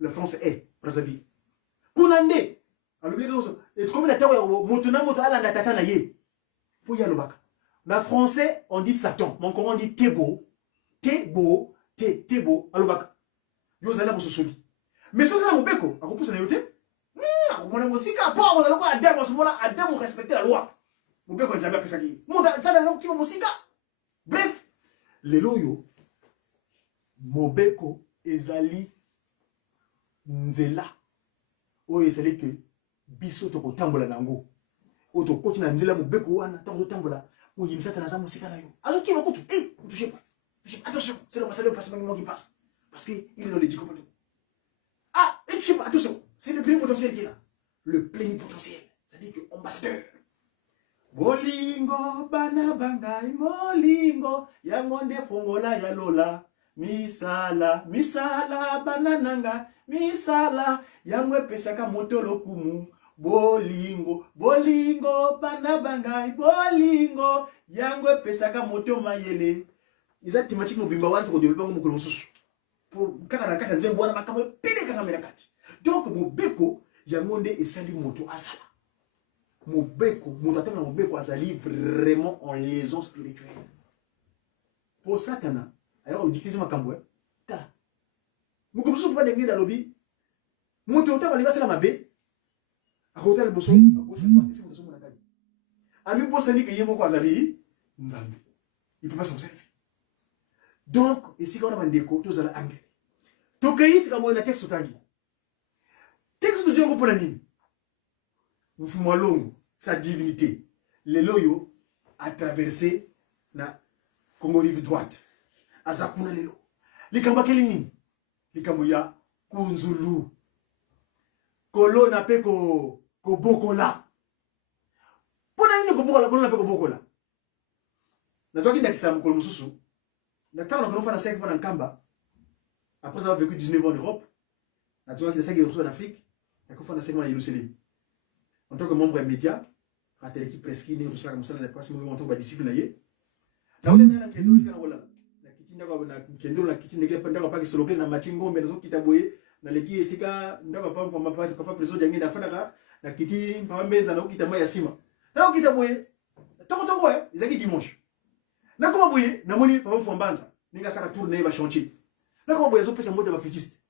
la France est Brazzaville. Kunande, alors bien et comme la terre motona moto ala na tata na ye. Pour y alobaka. Na français on dit Satan, mon comment on dit Tebo, Tebo alobaka. Yo zala bososoli. Mais ça ça mon beko, akopousa na yote. Mon musika po on aloko Adam en ce moment là, Adam respecter la loi. Mon beko nzamba pesa ki. Mon ça na ki musika. Bref, les loyo Mobeko ezali nzela oyo ezali ke biso tokotambola nango oyo tokoti na nzela mobeko wana ntango totambola moyini satana aza mosika na yo azokima kutu ne touchez pas attention c'est le passage qui passe parce que il est dans les 10 commandements et touchez pas attention c'est le plénipotentiel qui est là le plénipotentiel c'est-à-dire que ambassadeur bolingo bana bangai molingo ya ngonde fongola ya lola misala banananga misala yangwe pesaka motolo kumu bolingo bana bangai bolingo yangwe pesaka moto mayele iza thématique no bimba wana ko développer ngo mukolo mususu pour kaka na kaka nzembo wana makambo pele kaka mela kati donc mobeko yangonde esali moto asala mobeko moto atanga mobeko azali vraiment en liaison spirituelle pour satana. Alors, on dit que je m'accamboué. Ta. Nous comme ça, on peut pas dégager dans le lobby. Mon théorie, on va se la mabé. À côté de Bosso, à côté de Bosso, c'est mon agari. Ami Bosso dit que yémo quoi zali, nzambe. Il peut pas s'en servir. Donc, ici quand on a un déco, tous à l'anglais. Donc, ici, c'est comme on a texte au tangi. Texte de Dieu, on peut l'animer. Nous fumons longue, sa divinité. Les loyaux a traversé la Congo rive droite. Azakuna lelo. Likamba kelini. Likambo ya kunzulu. Kolo na pe ko bokola. Pona nini ko bokola kolo na pe ko bokola. Na toki ndakisa mkolo mususu. Na kama na konofa na 5 pendant Kamba. Après avoir vécu 19 ans en Europe, na toki na 5 ans en Afrique, na kofa na 5 ans à Jérusalem. En tant que membre des médias, à l'équipe presqu'île, tout ça comme ça, na passe mo en tant que disciple na ye. Na on na kendo sika wala. Ndako na kendo na kitine ke ndako pa kisoloke na machingo mbele zo kitaboye na leki esika ndako pa mfama papa preso jangi na fana na kiti pa mbenza na ukitama ya sima na ukitaboye toko ezaki dimanche na koma boye na moni papa mfama banza ninga saka tourner ba chantier na koma boye zo pesa moto ba futiste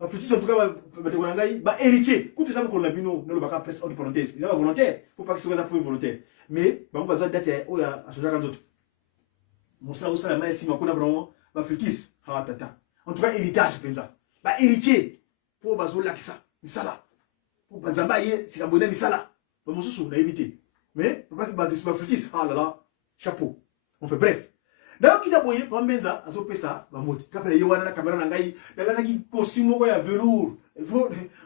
en tout cas ba te ngai ba héritier coupe ça ko na bino no ba ka presse entre parenthèses il va volontaire faut pas que ce soit pour volontaire mais ba on va date oya asoja kanzoto Moussa Oussa la maïs, ma kona vraiment, ma futis, tata. En tout cas, héritage, penza. Bah, héritier, pour bazo lakisa, misala. Pour banzamba yé, c'est la bonne misala. Bah, mon sous, on a évité. Mais, pour pas que ma futis, chapeau. On fait bref. D'ailleurs, qui t'a boyé, pour benza, azo pesa, bah, mot. Kapela yewana, la caméra nangai, la qui costume, quoi, ya velours.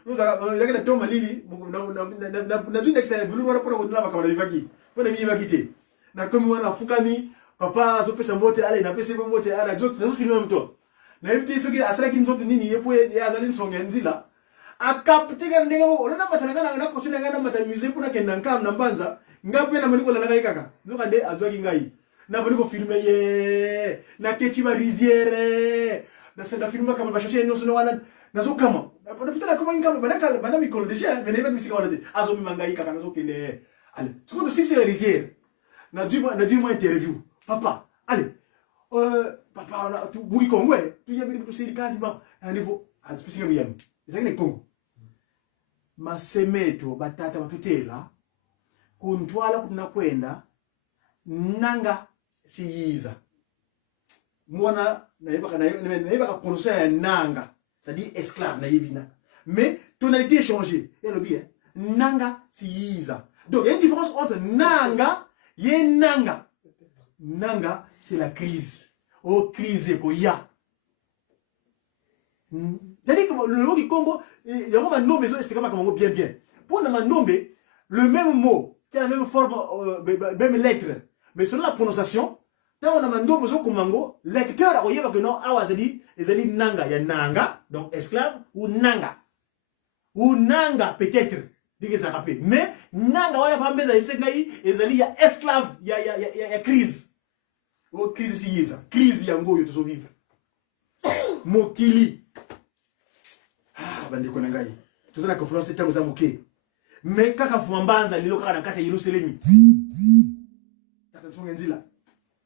Nous avons la tombe à Lili, n'a une excellente velours, pour la caméra de Vaki. Pour la mi-vakité. N'a comme on a Fukami. Papa azopesa mbote ale na pesa mbote ala joki na filmer mto na ibiti soki asala kinzote nini yepo ya azali nsonga nzila akaptika ndenge mo olona matana na kotina ngana mata musée puna kenda nkam na mbanza ngape na maliko la ngai kaka nzoka nde azwaki ngai na maliko filmer ye na keti ba riziere na senda filmer kama bashoche nyoso no wana nazo kama na pita kama ngamba bana mikolo deja mais neba misika wana te azo mimangai kaka nazo kende ale secondo si c'est riziere na dis-moi interview. Papa, allez, papa, tu bouilles comme ouais, tu y as mis le procédé quasiment à un niveau, à spécial bien. ezali le Congo masemeto batata batutela kuntwala kuna kwenda nanga siyiza mwana naibaka prononcer ya nanga c'est-à-dire esclave naibina mais tonalité est changée et le bien nanga siyiza donc il y a une différence entre nanga et nanga. Nanga c'est la crise. Oh crise ko ya. C'est-à-dire que le mot du Congo, il y a un nom besoin d'expliquer comment bien bien. Pour le nombre, le même mot qui a la même forme, même lettre, mais selon la prononciation, quand on a un nom besoin comme lecteur a voyé que non, awa zali, ezali nanga, il y a nanga, donc esclave ou nanga peut-être. Mais nanga wala pas mbeza yimsengai ezali ya esclave ya crise. Oh crise si yeza, crise ya ngoyo to vivre. Mokili. Ah bandi ko nangai. Tuzana conférence tango za moké. Mais kaka fumambanza lilo kaka na kata Yerusalemi. Tata songa nzila.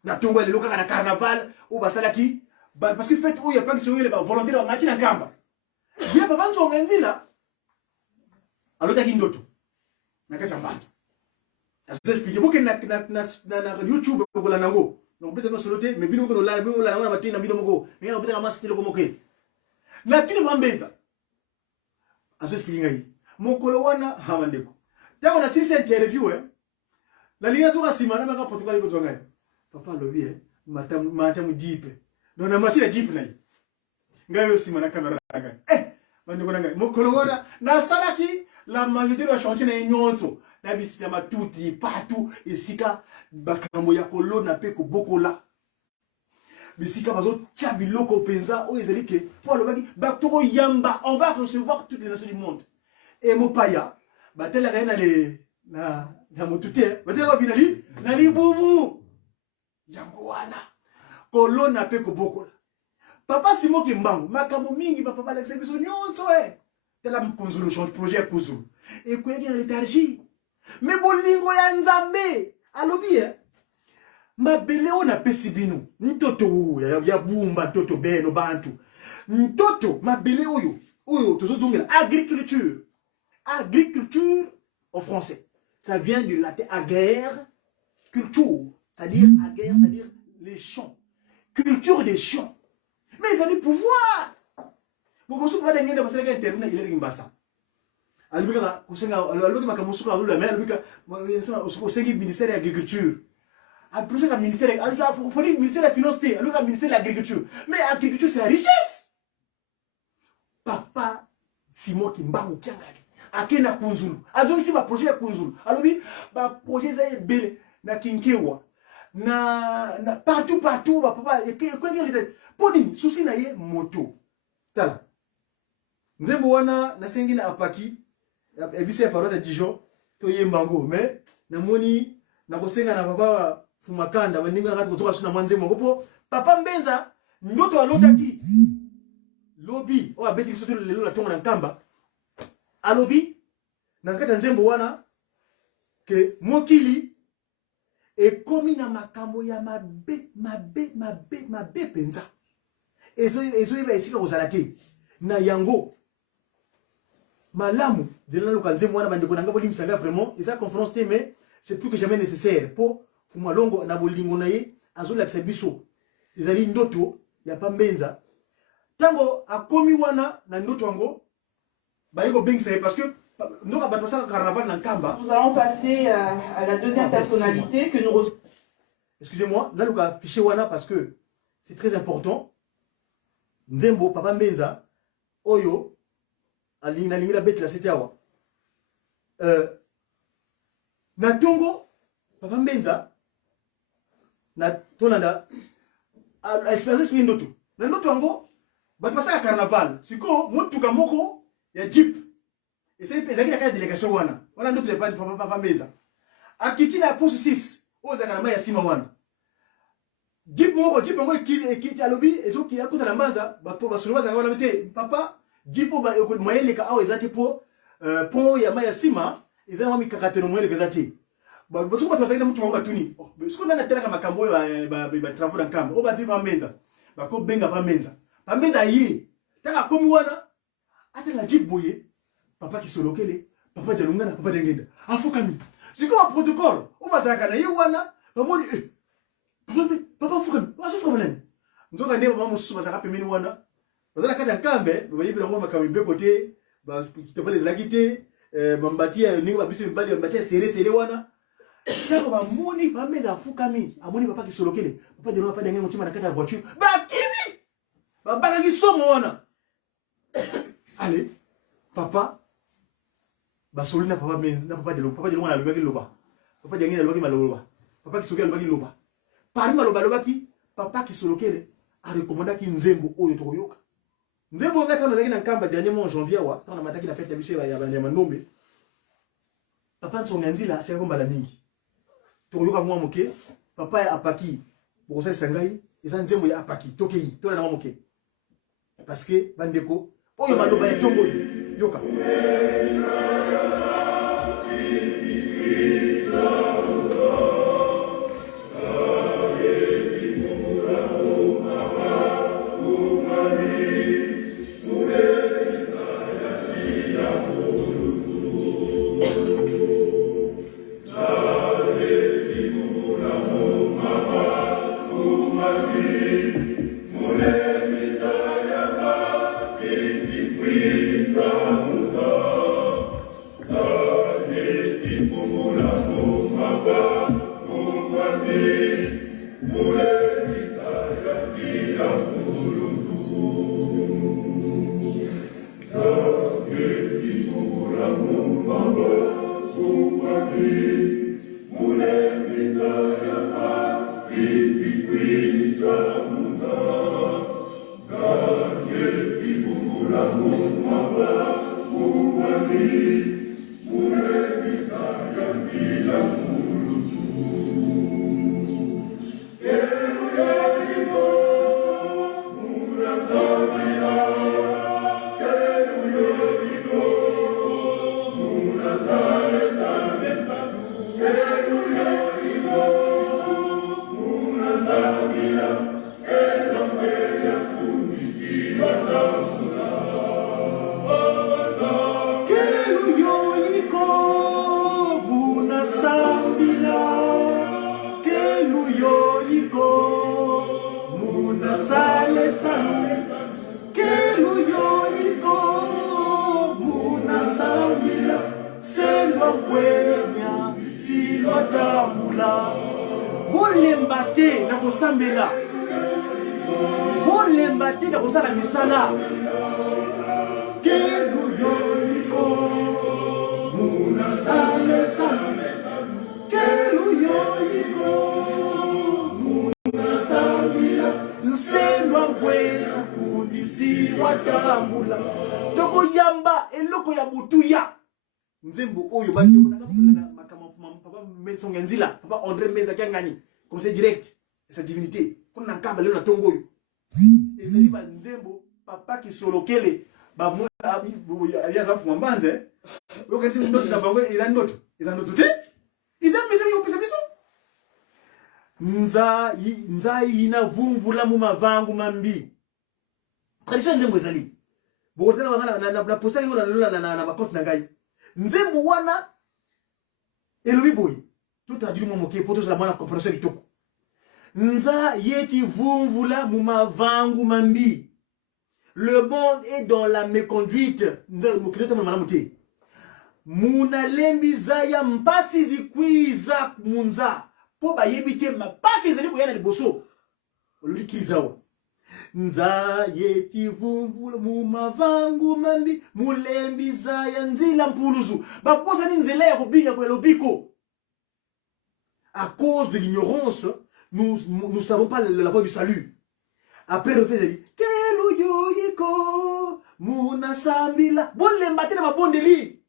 Na tongo lilo kaka na carnaval ou basalaki parce que fait où il y a pas que sur les volontaires ba machina kamba. Bien baba songa nzila. Alota kindoto nakacha mbanza asexplique boke na YouTube ko la nango donc peut-être soloté mais bino ko la na batina bino moko mais on peut-être amassi le komoke na kini mbenza asexplique ngai mokolo wana habandeko tango na sisi interview la ligne to kasima na maka Portugal ko ngai papa lobi matamu deep donc na machine deep nai ngai yo sima na camera ngai bandeko ngai mokolo wana na salaki la majorité va chanter na nyonso na bisika matuti partout esika bakambo ya kolona pe ko bokola bisika bazo tia biloko penza o ezali ke pour le baki baktoko yamba on va recevoir toutes les nations du monde et mopaya batela kaina le na motute batela binali na libubu yango wana kolona pe ko bokola papa Simon Kimbangu makambo mingi papa Alex biso nyonso tela mkunzulu change projet kuzulu et quoi il y a léthargie mais bolingo ya nzambe alobi mabele ona pesibinu ntoto ya bumba ntoto beno bantu ntoto mabele oyo tozozongela agriculture au français ça vient du latin ager culture c'est-à-dire ager c'est-à-dire les champs culture des champs mais ça a du pouvoir. Mokosu pas d'engagement parce que intervient il est rimbasa. Alubika kusenga alubika makamusuka alula mais alubika osengi ministère de l'agriculture. Après ça ministère pour ministère de la finance alubika ministère de l'agriculture. Mais l'agriculture c'est la richesse. Papa Simon Kimbangu kiangali. Akena kunzulu. Azo si ba projet ya kunzulu. Alubi ba projet za bele na kinkewa. Na partout ba papa poni souci na ye moto. Tala. Nzembo wana na sengi na apaki ebise paroisse de Dijon to yembango mais na moni na kosenga na papa fumakanda baninga ngati kutoka suna mwanzemo ngopo papa mbenza ndoto alotaki lobi o abeti kisoto lelo la tongo na nkamba alobi na nkata nzembo wana ke mokili ekomi na makambo ya mabe penza ezo yeba esika kozala te na yango malamu de la local nzembo wana bandeko nanga bolim sanga vraiment eza conférence te mais c'est plus que jamais nécessaire pour fuma longo na bolingo na ye azola biso ezali ndoto ya pambenza tango akomi wana na ndoto yango bayiko bengisa parce que nous allons passer à la deuxième personnalité que nous... Excusez-moi, là nous allons afficher wana parce que c'est très important. Nzembo papa Mbenza oyo alingi la bête la c'était awa. Na tongo papa Mbenza na tolanda a expérience mindoto. Na ndoto yango bato basaka carnaval. Siko mutuka moko ya jeep. Et c'est la délégation wana. Wana ndoto le papa Mbenza. Akitina ya pousse 6 ozaka na mai ya sima wana. Jeep ngo ekiti alobi ezoki akuta na mbanza bapo basolo bazanga wana mete papa jipo ba moyeleka awo ezati po pont ya mai ya sima ezana mami kakatero moyeleka ezati ba botsuko batwasanga mutu wangu batuni siko nanga telaka makambo ba travaux na nkamba o bati pa Mbenza bako benga pa Mbenza yi taka komi wana ata la dit boye papa qui solokele papa jalungana papa dengenda afukami siko wa protocole o bazaka na yewana bamoni papa afukami asufukami nani nzoka ndeba mama mususu bazaka pemeni wana bazala kata kambe bayibi ngo makami bekote ba kitopele zilagite bambatia ningo babiso mbali bambatia sere wana tako bamoni bameza afukami amoni papa qui solokele papa jalungana papa dengenda mutima na kata voiture bakini baba ki somo wana allez papa basolina papa menzi na papa de longa na lobaki loba papa de ngena lobaki maloba papa ki sokela lobaki loba parmi maloba lobaki papa ki solokele a recommanda ki nzembo oyo to yoka nzembo ngata na zakina nkamba dernièrement en janvier wa tana mataki la fête ya biso ya banyama nombe papa nsonga nzila c'est comme bala mingi to yoka mwa moke papa ya apaki bokosala sangai eza nzembo ya apaki tokei to na moke parce que bandeko oyo maloba ya tongo yoka Bolembate na kosala misala keluyoiko munasale sana keluyoiko munasabila nsendwa mbwe kundisi watambula toko yamba eloko ya butuya nzembo oyo bandi na makamafuma papa Mensonga Nzila papa André Menza Kiangani comme c'est direct sa divinité comme na kamba lelo na tongo oyo ezali ba nzembo papa ki solokele ba mo ya za fuma mbanze yo kasi ndoto na bango eza ndoto te iza mbisa yo pesa biso nza ina vumvula mu mavangu mambi tradition nzembo ezali bokotela wana na posa yo na ba compte na ngai nzembo wana elobi boy tout traduit mo moke poto la mwana compréhension kitoko nza yeti vumvula mu mavangu mambi. Le monde est dans la méconduite. Muna lembi zaya mpasi zikwiza munza po bayebite mapasi zali boyana liboso oluli kizawa nza yeti vumvula mu mavangu mambi mulembi zaya nzila mpuluzu baposa ni nzela ya kobinga kwa lobiko. À cause de l'ignorance, nous savons pas la voie du salut. Après le fait de dire Keluyo yiko muna sambila bolemba tena mabondeli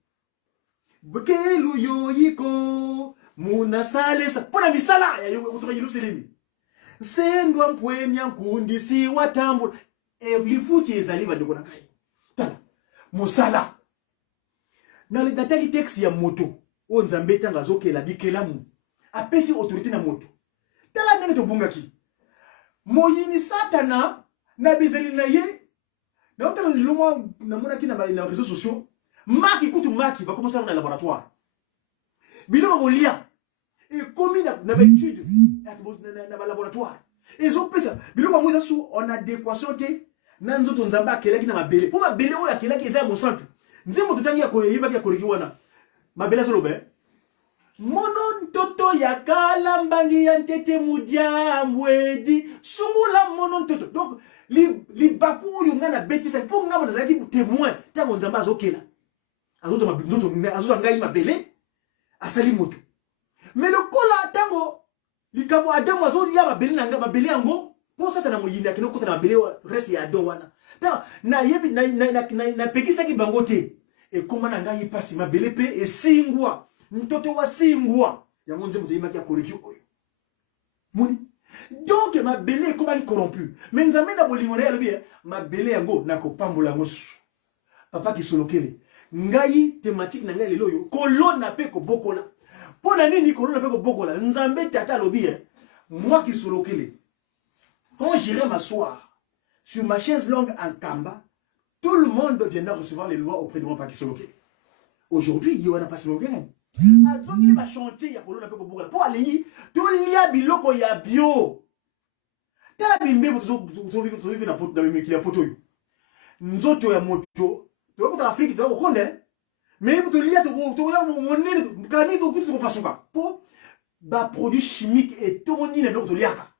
Keluyo yiko muna salesa pona misala ya yuko kutoka Yerusalemu sendwa mpwenya nkundi si watambula lifuti ezali bandeko na kai tala musala na le dataki texte ya moto o nzambe tanga zokela bikelamu apesi autorité na moto tala ndenge to bungaki moyini satana na bizeli na ye Donc, le moment qui dans les réseaux sociaux, Marc écoute Marc, va commencer dans le laboratoire. Bilo Rolia, et commis dans l'étude, dans le laboratoire. Ils ont fait ça. Bilo Rolia, on a adéquation, nan zoto nzamba kelaki na mabele. Pour mabele oya kelaki eza mo simple. Nzembo tutangi ya ko yeba ya koleki wana. Mabele solo be. Monon toto ya kala mbangi ya ntete mudia mwedi. Sungula monon toto. Donc li baku yu ngana betisa pour ngama nazaki témoin. Ta nzamba azokela. Azoto ngai mabele. Asali moto. Mais le kola tango likabo adamu azo liya mabele nanga mabele yango. Pour ça, tu as dit que tu as dit reste ya do wana. Na pekisa ki bangote. Et comment nanga yi passe ma belepe et singwa. Ntoto wa singwa. Ya monze moto yima ki akoleki oyo. Moni. Donc ma bele comment il corrompu. Mais nzambe na bolimone ya lobi ma bele yango na ko pambola ngo. Papa ki solokele. Ngai thématique nanga lelo yo kolona pe ko bokola. Pona nini kolona pe ko bokola. Nzambe tata lobi moi qui solokele. Quand j'irai m'asseoir sur ma chaise longue en Kamba, tout le monde viendra recevoir les lois auprès de moi par qui sont aujourd'hui, il y en a pas si longtemps. Il va chanter, il y a pour aller, tout y a biloko ya bio. Tala bimbe vous vivez dans le poto. Nous autres, ya moto, tu vas pour Afrique, tu vas au Conde, mais tu lis à ton monnaie, quand tu passes pas. Pour produits chimiques et tout le monde est dans liaka.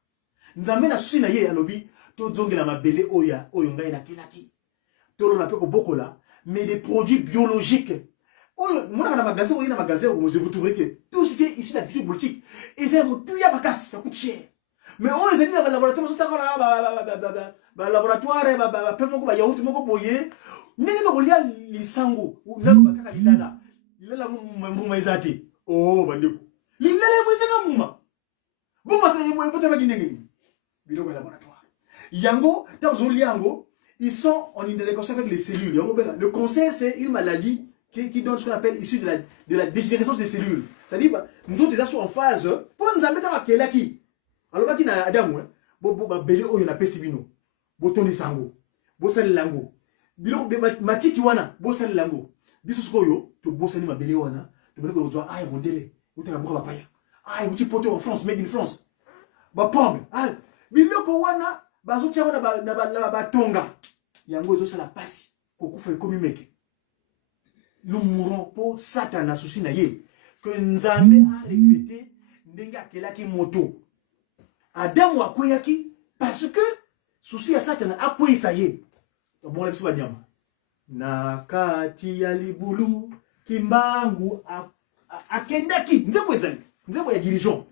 Nzambe na susi na ye alobi to zongela mabele oya oyo ngai na kelaki to lo na pe ko bokola mais des produits biologiques oyo mona na magasin oyo na magasin où vous trouverez que tout ce qui est issu de l'agriculture politique et c'est mon tuya bakas ça coûte cher mais oyo zeli na laboratoire so takala ba laboratoire ba pe moko ba yaourt moko boye ndenge no kolia lisango na ba kaka lilala muma ezate oh bandeko lilala mwesaka muma bon ça y est peut-être ngini biloko ya laboratoire. Yango, ils sont en interconnexion avec les cellules. Le cancer, c'est une maladie qui donne ce qu'on appelle issue de la dégénérescence des cellules. C'est-à-dire, nous autres déjà sont en phase. Pour nous mettre à Kelaki. Alors, qui n'a Adam, belé oyo na pesibino. Botoni sango. Bosali lango. Biloko matiti wana, bosali lango. Biso skoyo, to bosali ma belé wana. To belé ko zo ay modele. Utaka boka papaya. Ay, muti poto en France, made in France. Ba pomme. Ay, biloko wana bazotia wana ba tonga yango zo sala pasi kokufa ekomi meke. Nous mourons pour Satan na souci na ye que Nzambe a regretté ndenge akelaki moto. Adam akweyaki parce que souci ya Satan akweyisa ye. Bon la biso ba nyama. Na kati ya libulu kimbangu akendaki nzembo ezali nzembo ya dirigeant.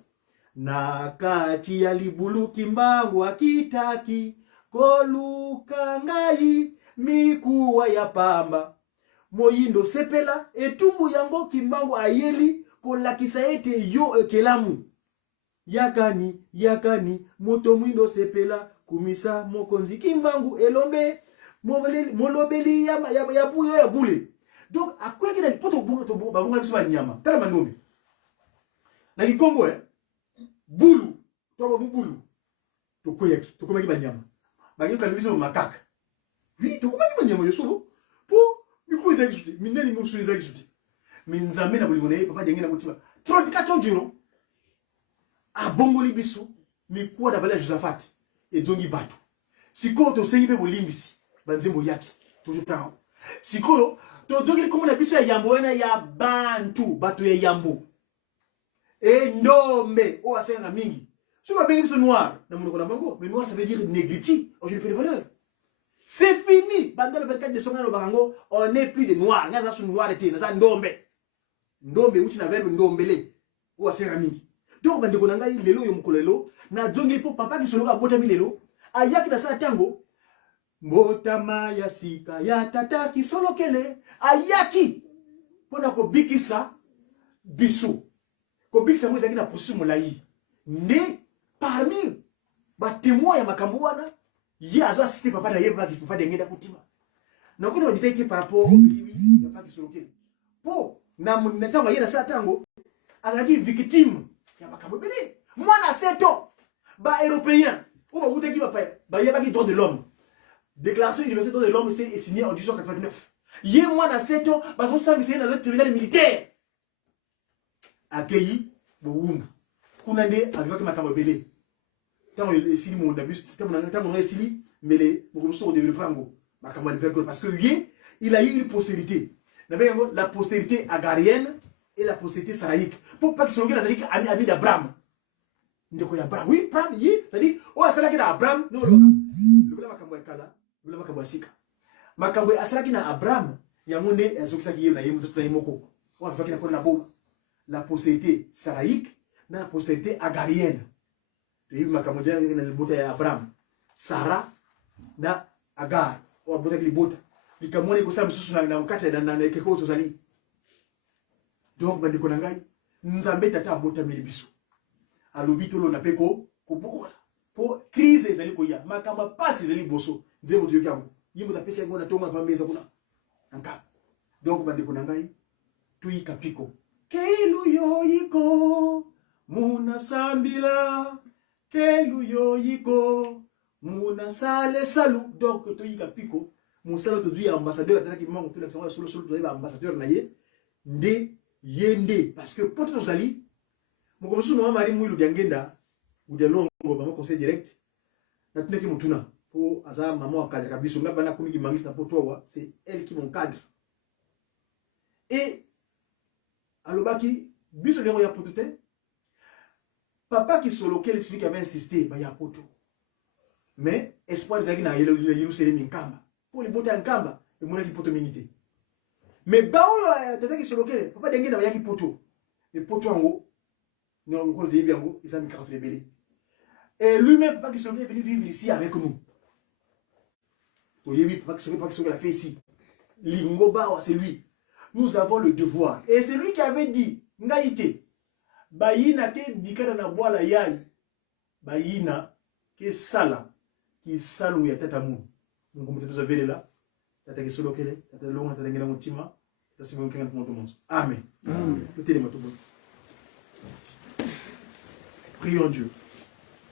Na kati ya libulu kimbangu akitaki koluka ngai mikuwa ya pamba moyindo sepela etumbu yango kimbangu ayeli kolakisa ete yo ekelamu yakani moto mwindo sepela kumisa mokonzi kimbangu elombe molobeli ya buyo ya bule. Donc akweki na poto babonga biso ba nyama tala mandombe na kikombo bulu to bulu to koyaki to komaki banyama bagi kalibisa makaka oui to komaki banyama yo solo po miko ezali suti mineli musu ezali suti minzambe na bolingo na papa dengena motima 34 njiro abongoli biso mikuwa da vallée Josaphat et zongi bato siko to sengi pe bolimbisi banzembo yaki to jotao siko to zongi komo na biso ya yambo na ya bantu bato ya yambo. Et ndombe o asenga mingi. Si on bengi biso noir, na monoko na bango, mais noir ça veut dire négritude, je ne peux pas valeur. C'est fini. Pendant le 24 décembre barango, on n'est plus de noirs. Ngaza su noir était, naza ndombe. Ndombe uti na verbe ndombele. O asenga mingi. Donc bandeko na ngai lelo yo mukolelo, na zongi po papa ki soloka bota mi lelo, ayaki na sa tango. Mbotama ya sika ya tata ki solokele, ayaki pona ko bikisa biso. Kobik sa mweza kina processus molai. Ne parmi ba témoin ya makambo wana, ye azo assisté papa na yeba ki papa dengenda kutima. Na ko ba détailler par rapport ya papa ki soloke. Po na muneta ba yena sa tango azaki victime ya makambo belé. Mwana seto ba européen ou ba utaki ba yeba ki droit de l'homme. Déclaration universelle de l'homme est signée en 1889. Il y a moins de 7 ans, parce que ça, c'est dans le tribunal militaire. Accueilli, Boum. Kunande, avec ma caméra belé. Tant que les Sili m'ont abusé, tant que les Sili, mais les Mokomosto de Lepango, ma caméra de parce que il a eu une postérité. La postérité agarienne et la postérité saraïque. Pour pas qu'ils soient la saraïque ami d'Abraham. Oui, Abraham, c'est-à-dire, oh, c'est là qu'il y a Abraham, non, le Makambo est Kala, le Makambo est Sika. Makambo est là qu'il y a Abraham, il y a mon nez, et ce qui est là, il y a un moko. Oh, il faut qu'il y ait la postérité saraïque, la postérité agarienne. Il y a Makambo, il y a le boté Abraham, Sarah, na Agar, oh, boté qui bote. Il y a mon nez, il y a un sous na mkate dans les keko tozali. Donc, bandi konangai, nzambe tata bota milibiso. Alobi tolo na peko ko bola po crise ezali koya makamba passe ezali boso nzembo to yokamu yimbo ta pesa ngona tonga pa meza kuna anka donc bande kuna ngai tuyi kapiko kelu yoyiko muna sambila kelu yoyiko muna sale salu donc tuyi kapiko musala to du ambassadeur tata ki mango to la sama solo to ambassadeur na ye nde yende parce que poto zali mon monsieur Mari Mouilou Diangenda ou de longo maman conseil direct na tunaki mutuna pour aza maman akadre kabiso ngaba na kumiki mangisi na potowa c'est elle qui m'encadre et alobaki biso lengo ya potute papa qui solo quel celui qui avait insisté ba ya poto mais espoir zaki na yelo sele minkamba pour les botter nkamba et mona ki poto minité mais ba oyo tata qui solo quel papa Diangenda ba ya ki poto et poto en non, on dit bien, ils ont mis 40 rebelles. Et lui-même, papa qui sont venu vivre ici avec nous. Oui, papa qui sont l'a fait ici. Lingoba, c'est lui. Nous avons le devoir. Et c'est lui qui avait dit, Ngaïté, Bayina ke bikana na boala yai, Bayina ke sala, qui salou ya tata mou. Donc, comme vous avez là, tata ki solo kele, tata longa, tata ngela motima, tata si bon kenga tout le monde. Amen. Tout est tout bon. Prions Dieu.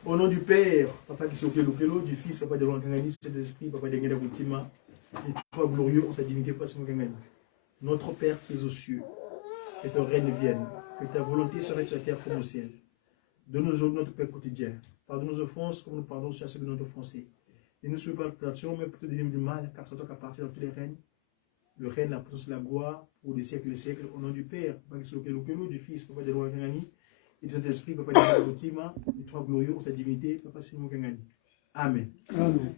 Au nom du Père, Papa qui s'occupe de l'eau, du Fils, Papa de l'Angani, cet esprit, Papa de l'Angani, et toi glorieux en sa divinité, Papa de l'Angani. Notre Père qui es aux cieux, que ton règne vienne, que ta volonté serait sur la terre comme au ciel. Donne-nous aujourd'hui notre Père quotidien. Pardonne nos offenses comme nous pardonnons à ceux de notre offensés. Et ne nous sois pas la tentation, mais plutôt délivre du mal, car c'est toi qui appartient dans tous les règnes. Le règne, la puissance et la gloire, pour des siècles et des siècles. Au nom du Père, Papa qui s'occupe de l'eau, du Fils, Papa de l'Angani, et de cet esprit, Papa de l'Otima, et toi glorieux en sa divinité, Papa Simon Kangani. Amen. Amen.